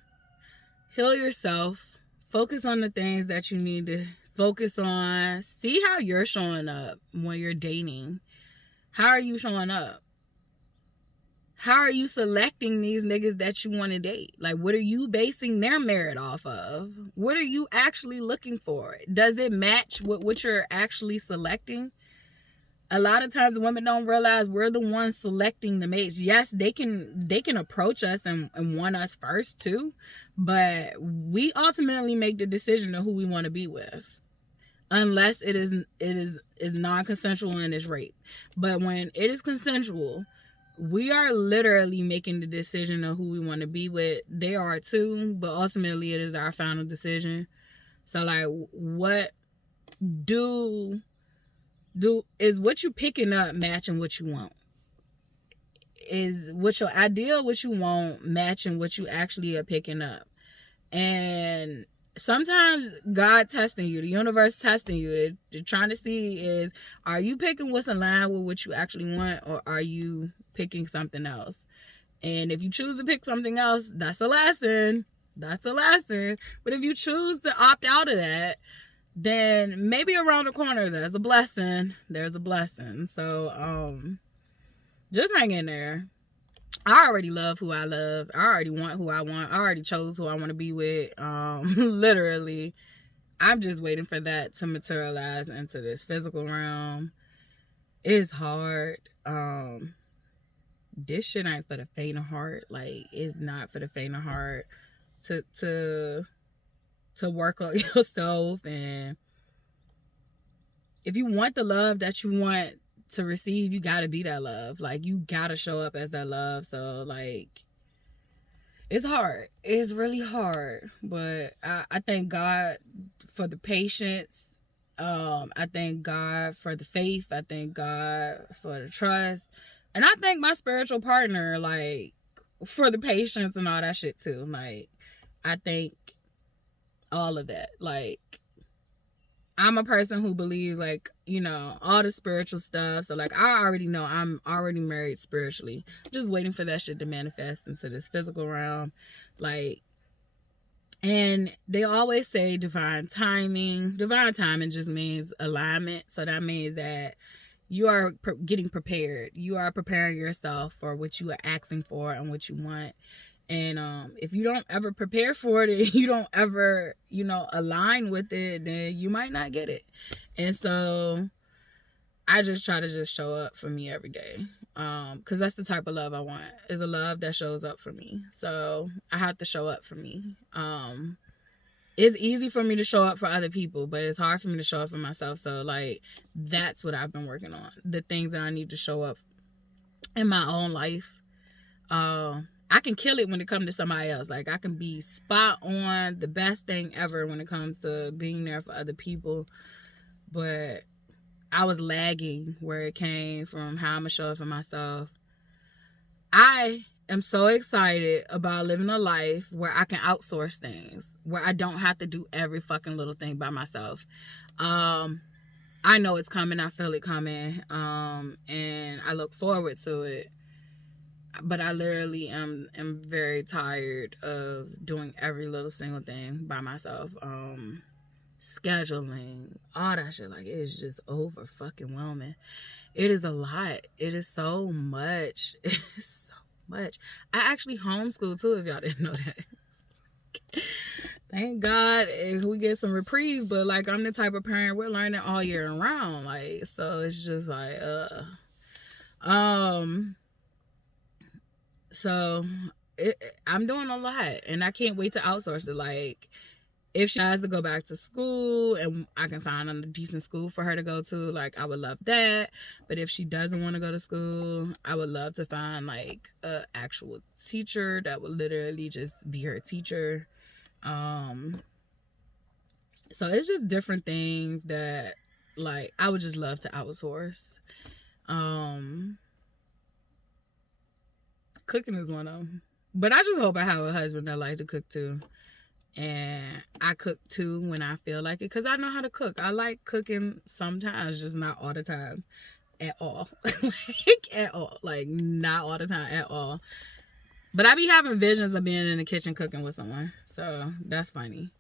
heal yourself. Focus on the things that you need to focus on. See how you're showing up when you're dating. How are you showing up? How are you selecting these niggas that you want to date? Like, what are you basing their merit off of? What are you actually looking for? Does it match what you're actually selecting? A lot of times women don't realize we're the ones selecting the mates. Yes, they can approach us and want us first too, but we ultimately make the decision of who we want to be with. Unless it is non-consensual and it's rape. But when it is consensual, we are literally making the decision of who we want to be with. They are too, but ultimately it is our final decision. So, like, what is what you picking up matching what you want? Is what your ideal, what you want, matching what you actually are picking up? And sometimes God testing you, the universe testing you. They're trying to see is, are you picking what's in line with what you actually want, or are you picking something else? And if you choose to pick something else, that's a lesson. That's a lesson. But if you choose to opt out of that, then maybe around the corner there's a blessing. There's a blessing. So just hang in there. I already love who I love. I already want who I want. I already chose who I want to be with. Literally, I'm just waiting for that to materialize into this physical realm. It's hard. This shit ain't for the faint of heart. Like, it's not for the faint of heart to to work on yourself. And if you want the love that you want to receive, you gotta be that love. Like, you gotta show up as that love. So, like, it's hard. It's really hard. But I thank God for the patience. I thank God for the faith. I thank God for the trust. And I thank my spiritual partner, like, for the patience and all that shit too. Like, I thank all of that. Like, I'm a person who believes, like, you know, all the spiritual stuff. So, like, I already know I'm already married spiritually. I'm just waiting for that shit to manifest into this physical realm. Like, and they always say divine timing. Divine timing just means alignment. So that means that you are getting prepared. You are preparing yourself for what you are asking for and what you want. And if you don't ever prepare for it, you don't ever, you know, align with it, then you might not get it. And so I just try to just show up for me every day. Because that's the type of love I want, is a love that shows up for me. So I have to show up for me. It's easy for me to show up for other people, but it's hard for me to show up for myself. So, like, that's what I've been working on. The things that I need to show up in my own life. I can kill it when it comes to somebody else. Like, I can be spot on, the best thing ever when it comes to being there for other people. But I was lagging where it came from how I'm going to show up for myself. I am so excited about living a life where I can outsource things, where I don't have to do every fucking little thing by myself. I know it's coming. I feel it coming. And I look forward to it. But I literally am very tired of doing every little single thing by myself. Scheduling, all that shit. Like, it's just over fucking whelming. It is a lot. It is so much. It's so much. I actually homeschool too, if y'all didn't know that. Thank God if we get some reprieve, but, like, I'm the type of parent, we're learning all year round. Like, so it's just like, so I'm doing a lot, and I can't wait to outsource it. Like, if she has to go back to school and I can find a decent school for her to go to, like, I would love that. But if she doesn't want to go to school, I would love to find, like, a actual teacher that would literally just be her teacher. So it's just different things that, like, I would just love to outsource. Cooking is one of them. But I just hope I have a husband that likes to cook too. And I cook too when I feel like it, because I know how to cook. I like cooking sometimes, just not all the time at all. Like, at all. Like, not all the time at all. But I be having visions of being in the kitchen cooking with someone. So that's funny.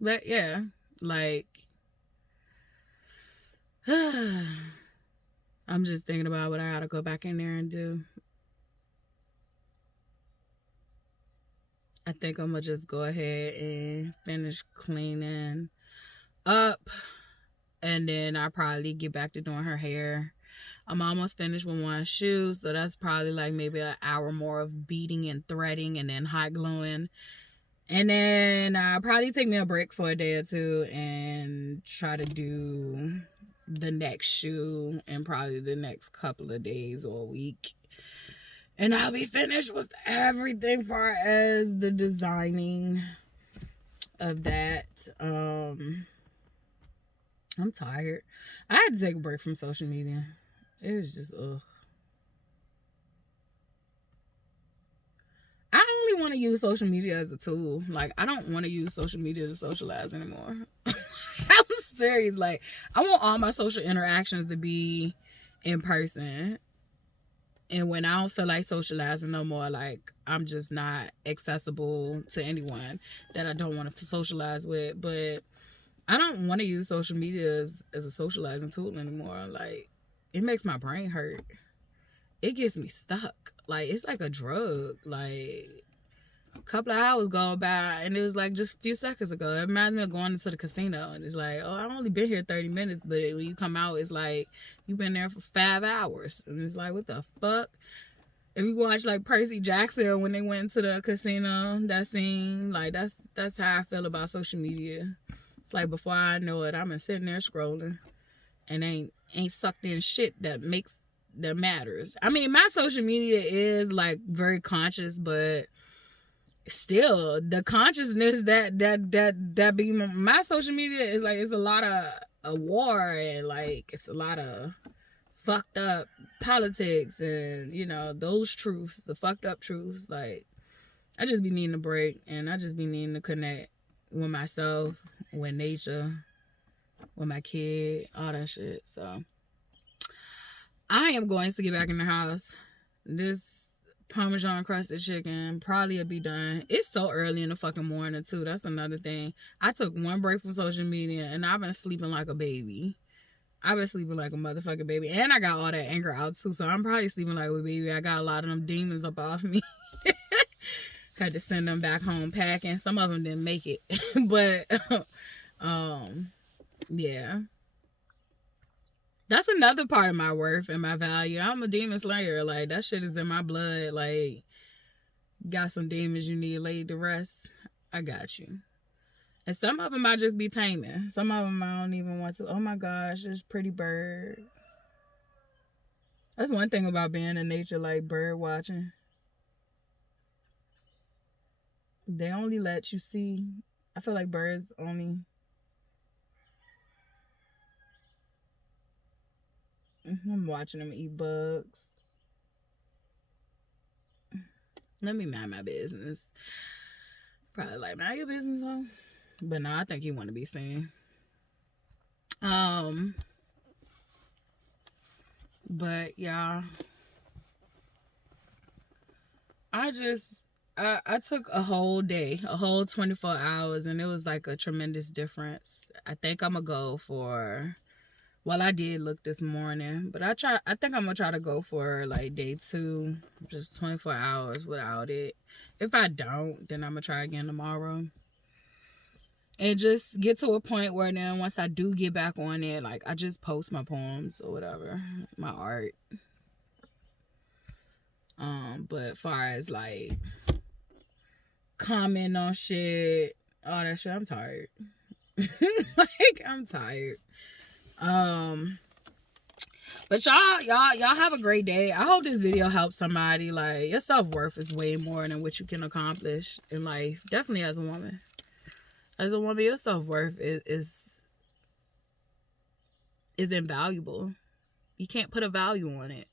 But yeah, like, I'm just thinking about what I gotta go back in there and do. I think I'm gonna just go ahead and finish cleaning up, and then I'll probably get back to doing her hair. I'm almost finished with one shoe, so that's probably like maybe an hour more of beading and threading and then hot gluing. And then I'll probably take me a break for a day or two and try to do the next shoe in probably the next couple of days or a week. And I'll be finished with everything far as the designing of that. I'm tired. I had to take a break from social media. It was just, ugh. I only want to use social media as a tool. Like, I don't want to use social media to socialize anymore. I'm serious. Like, I want all my social interactions to be in person. And when I don't feel like socializing no more, like, I'm just not accessible to anyone that I don't want to socialize with. But I don't want to use social media as a socializing tool anymore. Like, it makes my brain hurt. It gets me stuck. Like, it's like a drug. Like, a couple of hours go by, and it was like just a few seconds ago. It reminds me of going into the casino, and it's like, oh, I've only been here 30 minutes, but when you come out, it's like you've been there for 5 hours, and it's like, what the fuck? If you watch like Percy Jackson when they went to the casino, that scene, like that's how I feel about social media. It's like before I know it, I'm sitting there scrolling and ain't sucked in shit that matters. I mean, my social media is like very conscious, but still the consciousness that be my social media is like, it's a lot of a war, and like it's a lot of fucked up politics, and you know, those truths, the fucked up truths. Like, I just be needing a break, and I just be needing to connect with myself, with nature, with my kid, all that shit. So I am going to get back in the house. This Parmesan crusted chicken probably will be done. It's so early in the fucking morning too. That's another thing. I took one break from social media and I've been sleeping like a baby. I've been sleeping like a motherfucking baby. And I got all that anger out too. So I'm probably sleeping like a baby. I got a lot of them demons up off me. Had to send them back home packing. Some of them didn't make it. But yeah. That's another part of my worth and my value. I'm a demon slayer. Like, that shit is in my blood. Like, got some demons you need laid to rest, I got you. And some of them I just be taming. Some of them I don't even want to. Oh my gosh, this pretty bird. That's one thing about being in nature, like bird watching. They only let you see. I feel like birds only... I'm watching them eat bugs. Let me mind my business. Probably like, mind your business, though. But no, I think you want to be seen. But y'all, I took a whole day, a whole 24 hours, and it was like a tremendous difference. I think I'm gonna go for... Well, I did look this morning, but I think I'm going to try to go for like day 2, just 24 hours without it. If I don't, then I'm going to try again tomorrow. And just get to a point where then once I do get back on it, like I just post my poems or whatever, my art. But as far as like comment on shit, all that shit, I'm tired. Like, I'm tired. But y'all have a great day. I hope this video helps somebody. Like, your self-worth is way more than what you can accomplish in life. Definitely as a woman. As a woman, your self-worth is invaluable. You can't put a value on it.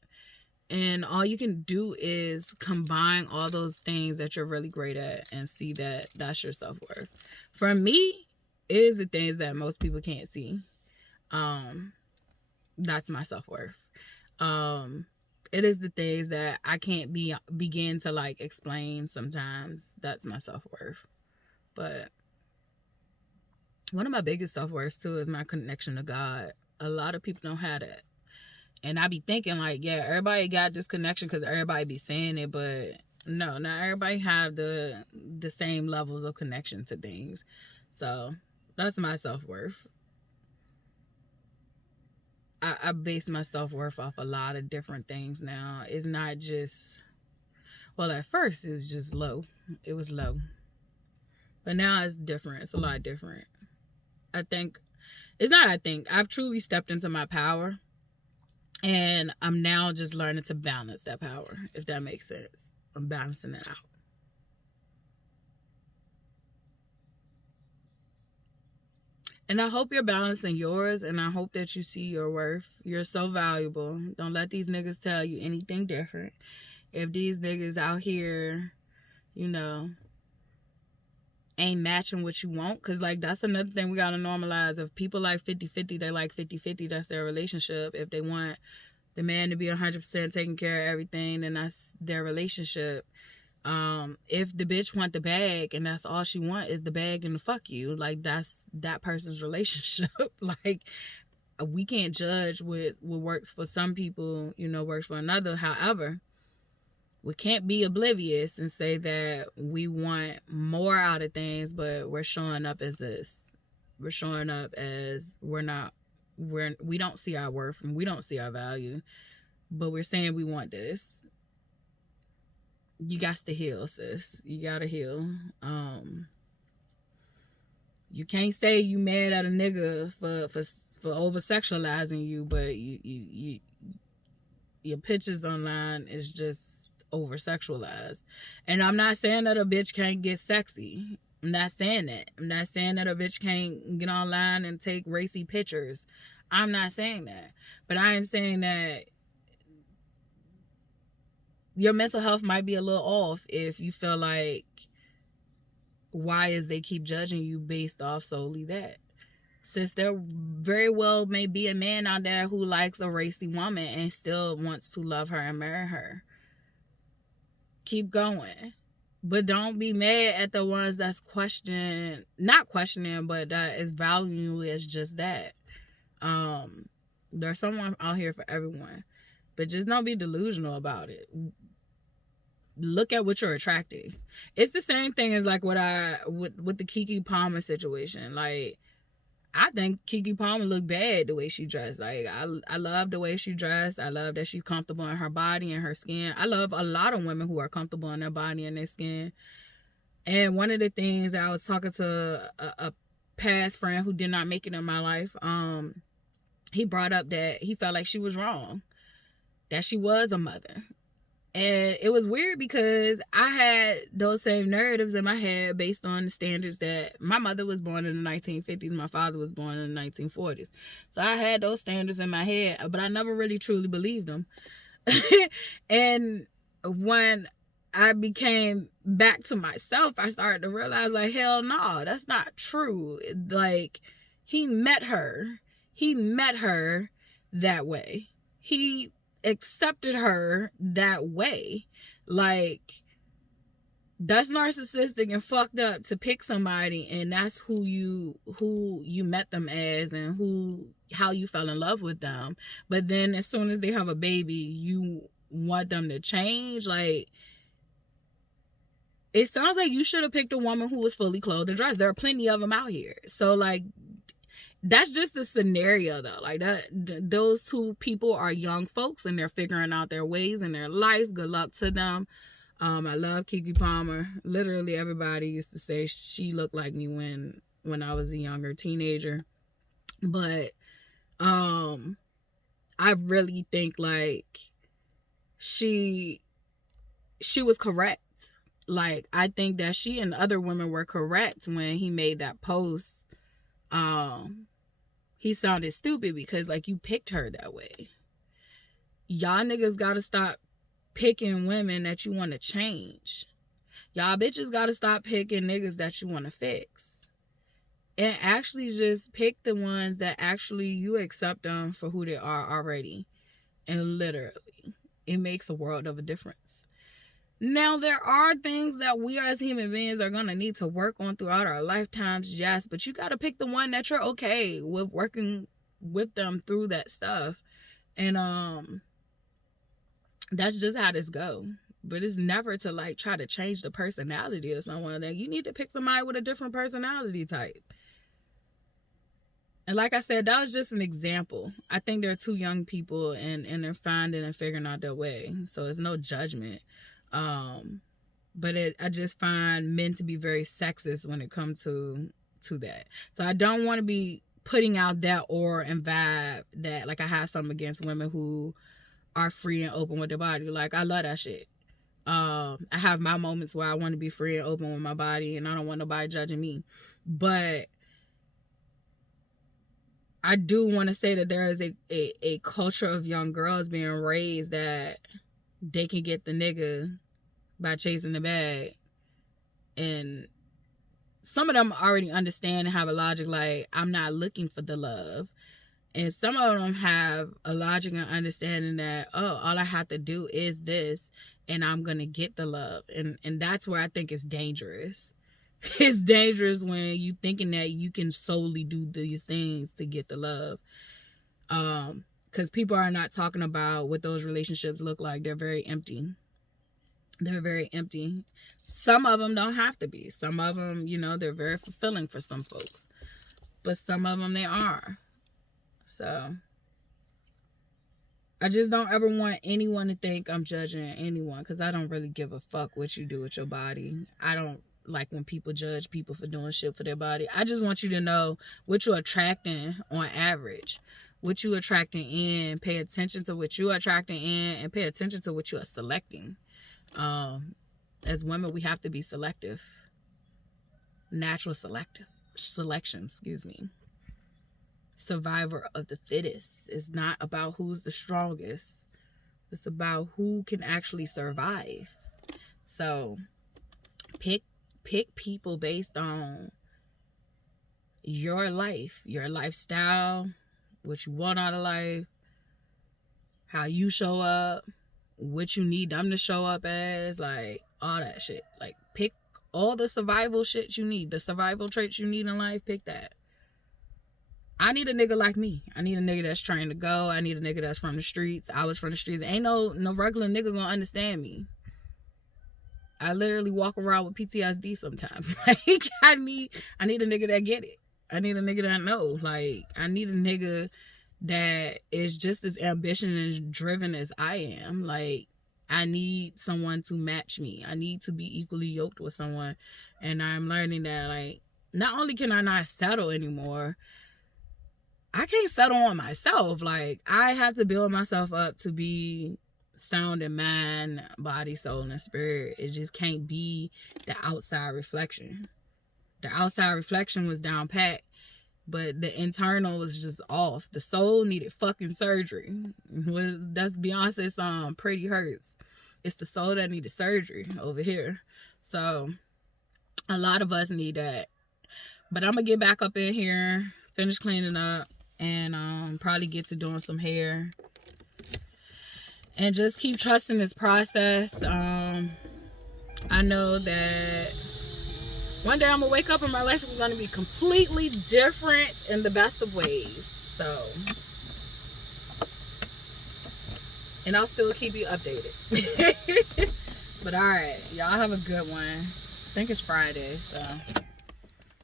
And all you can do is combine all those things that you're really great at and see that that's your self-worth. For me, it is the things that most people can't see. That's my self-worth. It is the things that I can't begin to like explain sometimes. That's my self-worth. But one of my biggest self-worths too is my connection to God. A lot of people don't have that. And I be thinking like, yeah, everybody got this connection because everybody be saying it, but no, not everybody have the same levels of connection to things. So that's my self-worth. I base my self-worth off a lot of different things now. It's not just... Well, at first, it was just low. It was low. But now it's different. It's a lot different. I've truly stepped into my power. And I'm now just learning to balance that power, if that makes sense. I'm balancing it out. And I hope you're balancing yours, and I hope that you see your worth. You're so valuable. Don't let these niggas tell you anything different. If these niggas out here, you know, ain't matching what you want, because, like, that's another thing we got to normalize. If people like 50-50, they like 50-50. That's their relationship. If they want the man to be 100% taking care of everything, then that's their relationship. If the bitch want the bag and that's all she want is the bag and the fuck you, like, that's that person's relationship. Like, we can't judge what works for some people, you know, works for another. However, we can't be oblivious and say that we want more out of things, but we're showing up as this. We're showing up as we don't see our worth and we don't see our value, but we're saying we want this. you got to heal, sis. You gotta heal. You can't say you mad at a nigga for over sexualizing you, but you your pictures online is just over sexualized. And I'm not saying that a bitch can't get sexy. I'm not saying that. I'm not saying that a bitch can't get online and take racy pictures. I'm not saying that. But I am saying that your mental health might be a little off if you feel like, why is they keep judging you based off solely that? Since there very well may be a man out there who likes a racy woman and still wants to love her and marry her. Keep going. But don't be mad at the ones that's not questioning, but that is valuing you as just that. There's someone out here for everyone. But just don't be delusional about it. Look at what you're attracting. It's the same thing as like with the Keke Palmer situation. Like, I think Keke Palmer looked bad the way she dressed. Like, I love the way she dressed. I love that she's comfortable in her body and her skin. I love a lot of women who are comfortable in their body and their skin. And one of the things, I was talking to a past friend who did not make it in my life. He brought up that he felt like she was wrong, that she was a mother. And it was weird because I had those same narratives in my head based on the standards that my mother was born in the 1950s. My father was born in the 1940s. So I had those standards in my head, but I never really truly believed them. And when I became back to myself, I started to realize, like, hell no, that's not true. Like, he met her that way. He accepted her that way. Like, that's narcissistic and fucked up to pick somebody and that's who you met them as and how you fell in love with them. But then as soon as they have a baby, you want them to change. Like, it sounds like you should have picked a woman who was fully clothed and dressed. There are plenty of them out here. So, like, that's just a scenario though. Like, that those two people are young folks and they're figuring out their ways in their life. Good luck to them. I love Keke Palmer. Literally everybody used to say she looked like me when I was a younger teenager. But I really think like she was correct. Like, I think that she and other women were correct when he made that post. He sounded stupid because, like, you picked her that way. Y'all niggas gotta stop picking women that you want to change. Y'all bitches gotta stop picking niggas that you want to fix. And actually just pick the ones that actually you accept them for who they are already. And literally, it makes a world of a difference. Now, there are things that we as human beings are going to need to work on throughout our lifetimes, yes, but you got to pick the one that you're okay with working with them through that stuff. And that's just how this go. But it's never to like try to change the personality of someone. That you need to pick somebody with a different personality type. And like I said, that was just an example. I think they're two young people and they're finding and figuring out their way. So it's no judgment. But I just find men to be very sexist when it comes to that. So I don't want to be putting out that aura and vibe that like I have something against women who are free and open with their body. Like, I love that shit. I have my moments where I want to be free and open with my body and I don't want nobody judging me. But I do want to say that there is a culture of young girls being raised that they can get the nigga by chasing the bag. And some of them already understand and have a logic like, I'm not looking for the love. And some of them have a logic and understanding that, oh, all I have to do is this and I'm going to get the love. And that's where I think it's dangerous. It's dangerous when you thinking that you can solely do these things to get the love. Because people are not talking about what those relationships look like. They're very empty. They're very empty. Some of them don't have to be. Some of them, you know, they're very fulfilling for some folks. But some of them, they are. So, I just don't ever want anyone to think I'm judging anyone, because I don't really give a fuck what you do with your body. I don't like when people judge people for doing shit for their body. I just want you to know what you're attracting on average, what you're attracting in. Pay attention to what you're attracting in, and pay attention to what you are selecting. As women, we have to be selective. Natural selection, excuse me. Survivor of the fittest. It's not about who's the strongest. It's about who can actually survive. So pick people based on your life, your lifestyle, what you want out of life, how you show up, what you need them to show up as, like all that shit. Like pick all the survival shit you need, the survival traits you need in life. Pick that. I need a nigga like me. I need a nigga that's trying to go. I need a nigga that's from the streets. I was from the streets. Ain't no regular nigga gonna understand me. I literally walk around with PTSD sometimes. Like I need a nigga that get it. I need a nigga that know. Like I need a nigga that is just as ambitious and driven as I am. Like I need someone to match me. I need to be equally yoked with someone. And I'm learning that, like, not only can I not settle anymore, I can't settle on myself. Like, I have to build myself up to be sound in mind, body, soul, and spirit. It just can't be the outside reflection. The outside reflection was down pat, but the internal was just off. The soul needed fucking surgery. That's Beyonce's song, Pretty Hurts. It's the soul that needed surgery over here. So, a lot of us need that. But I'm going to get back up in here, finish cleaning up, and probably get to doing some hair. And just keep trusting this process. I know that one day I'm going to wake up and my life is going to be completely different in the best of ways. So, and I'll still keep you updated. But alright, y'all have a good one. I think it's Friday, so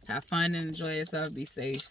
have fun and enjoy yourself. Be safe.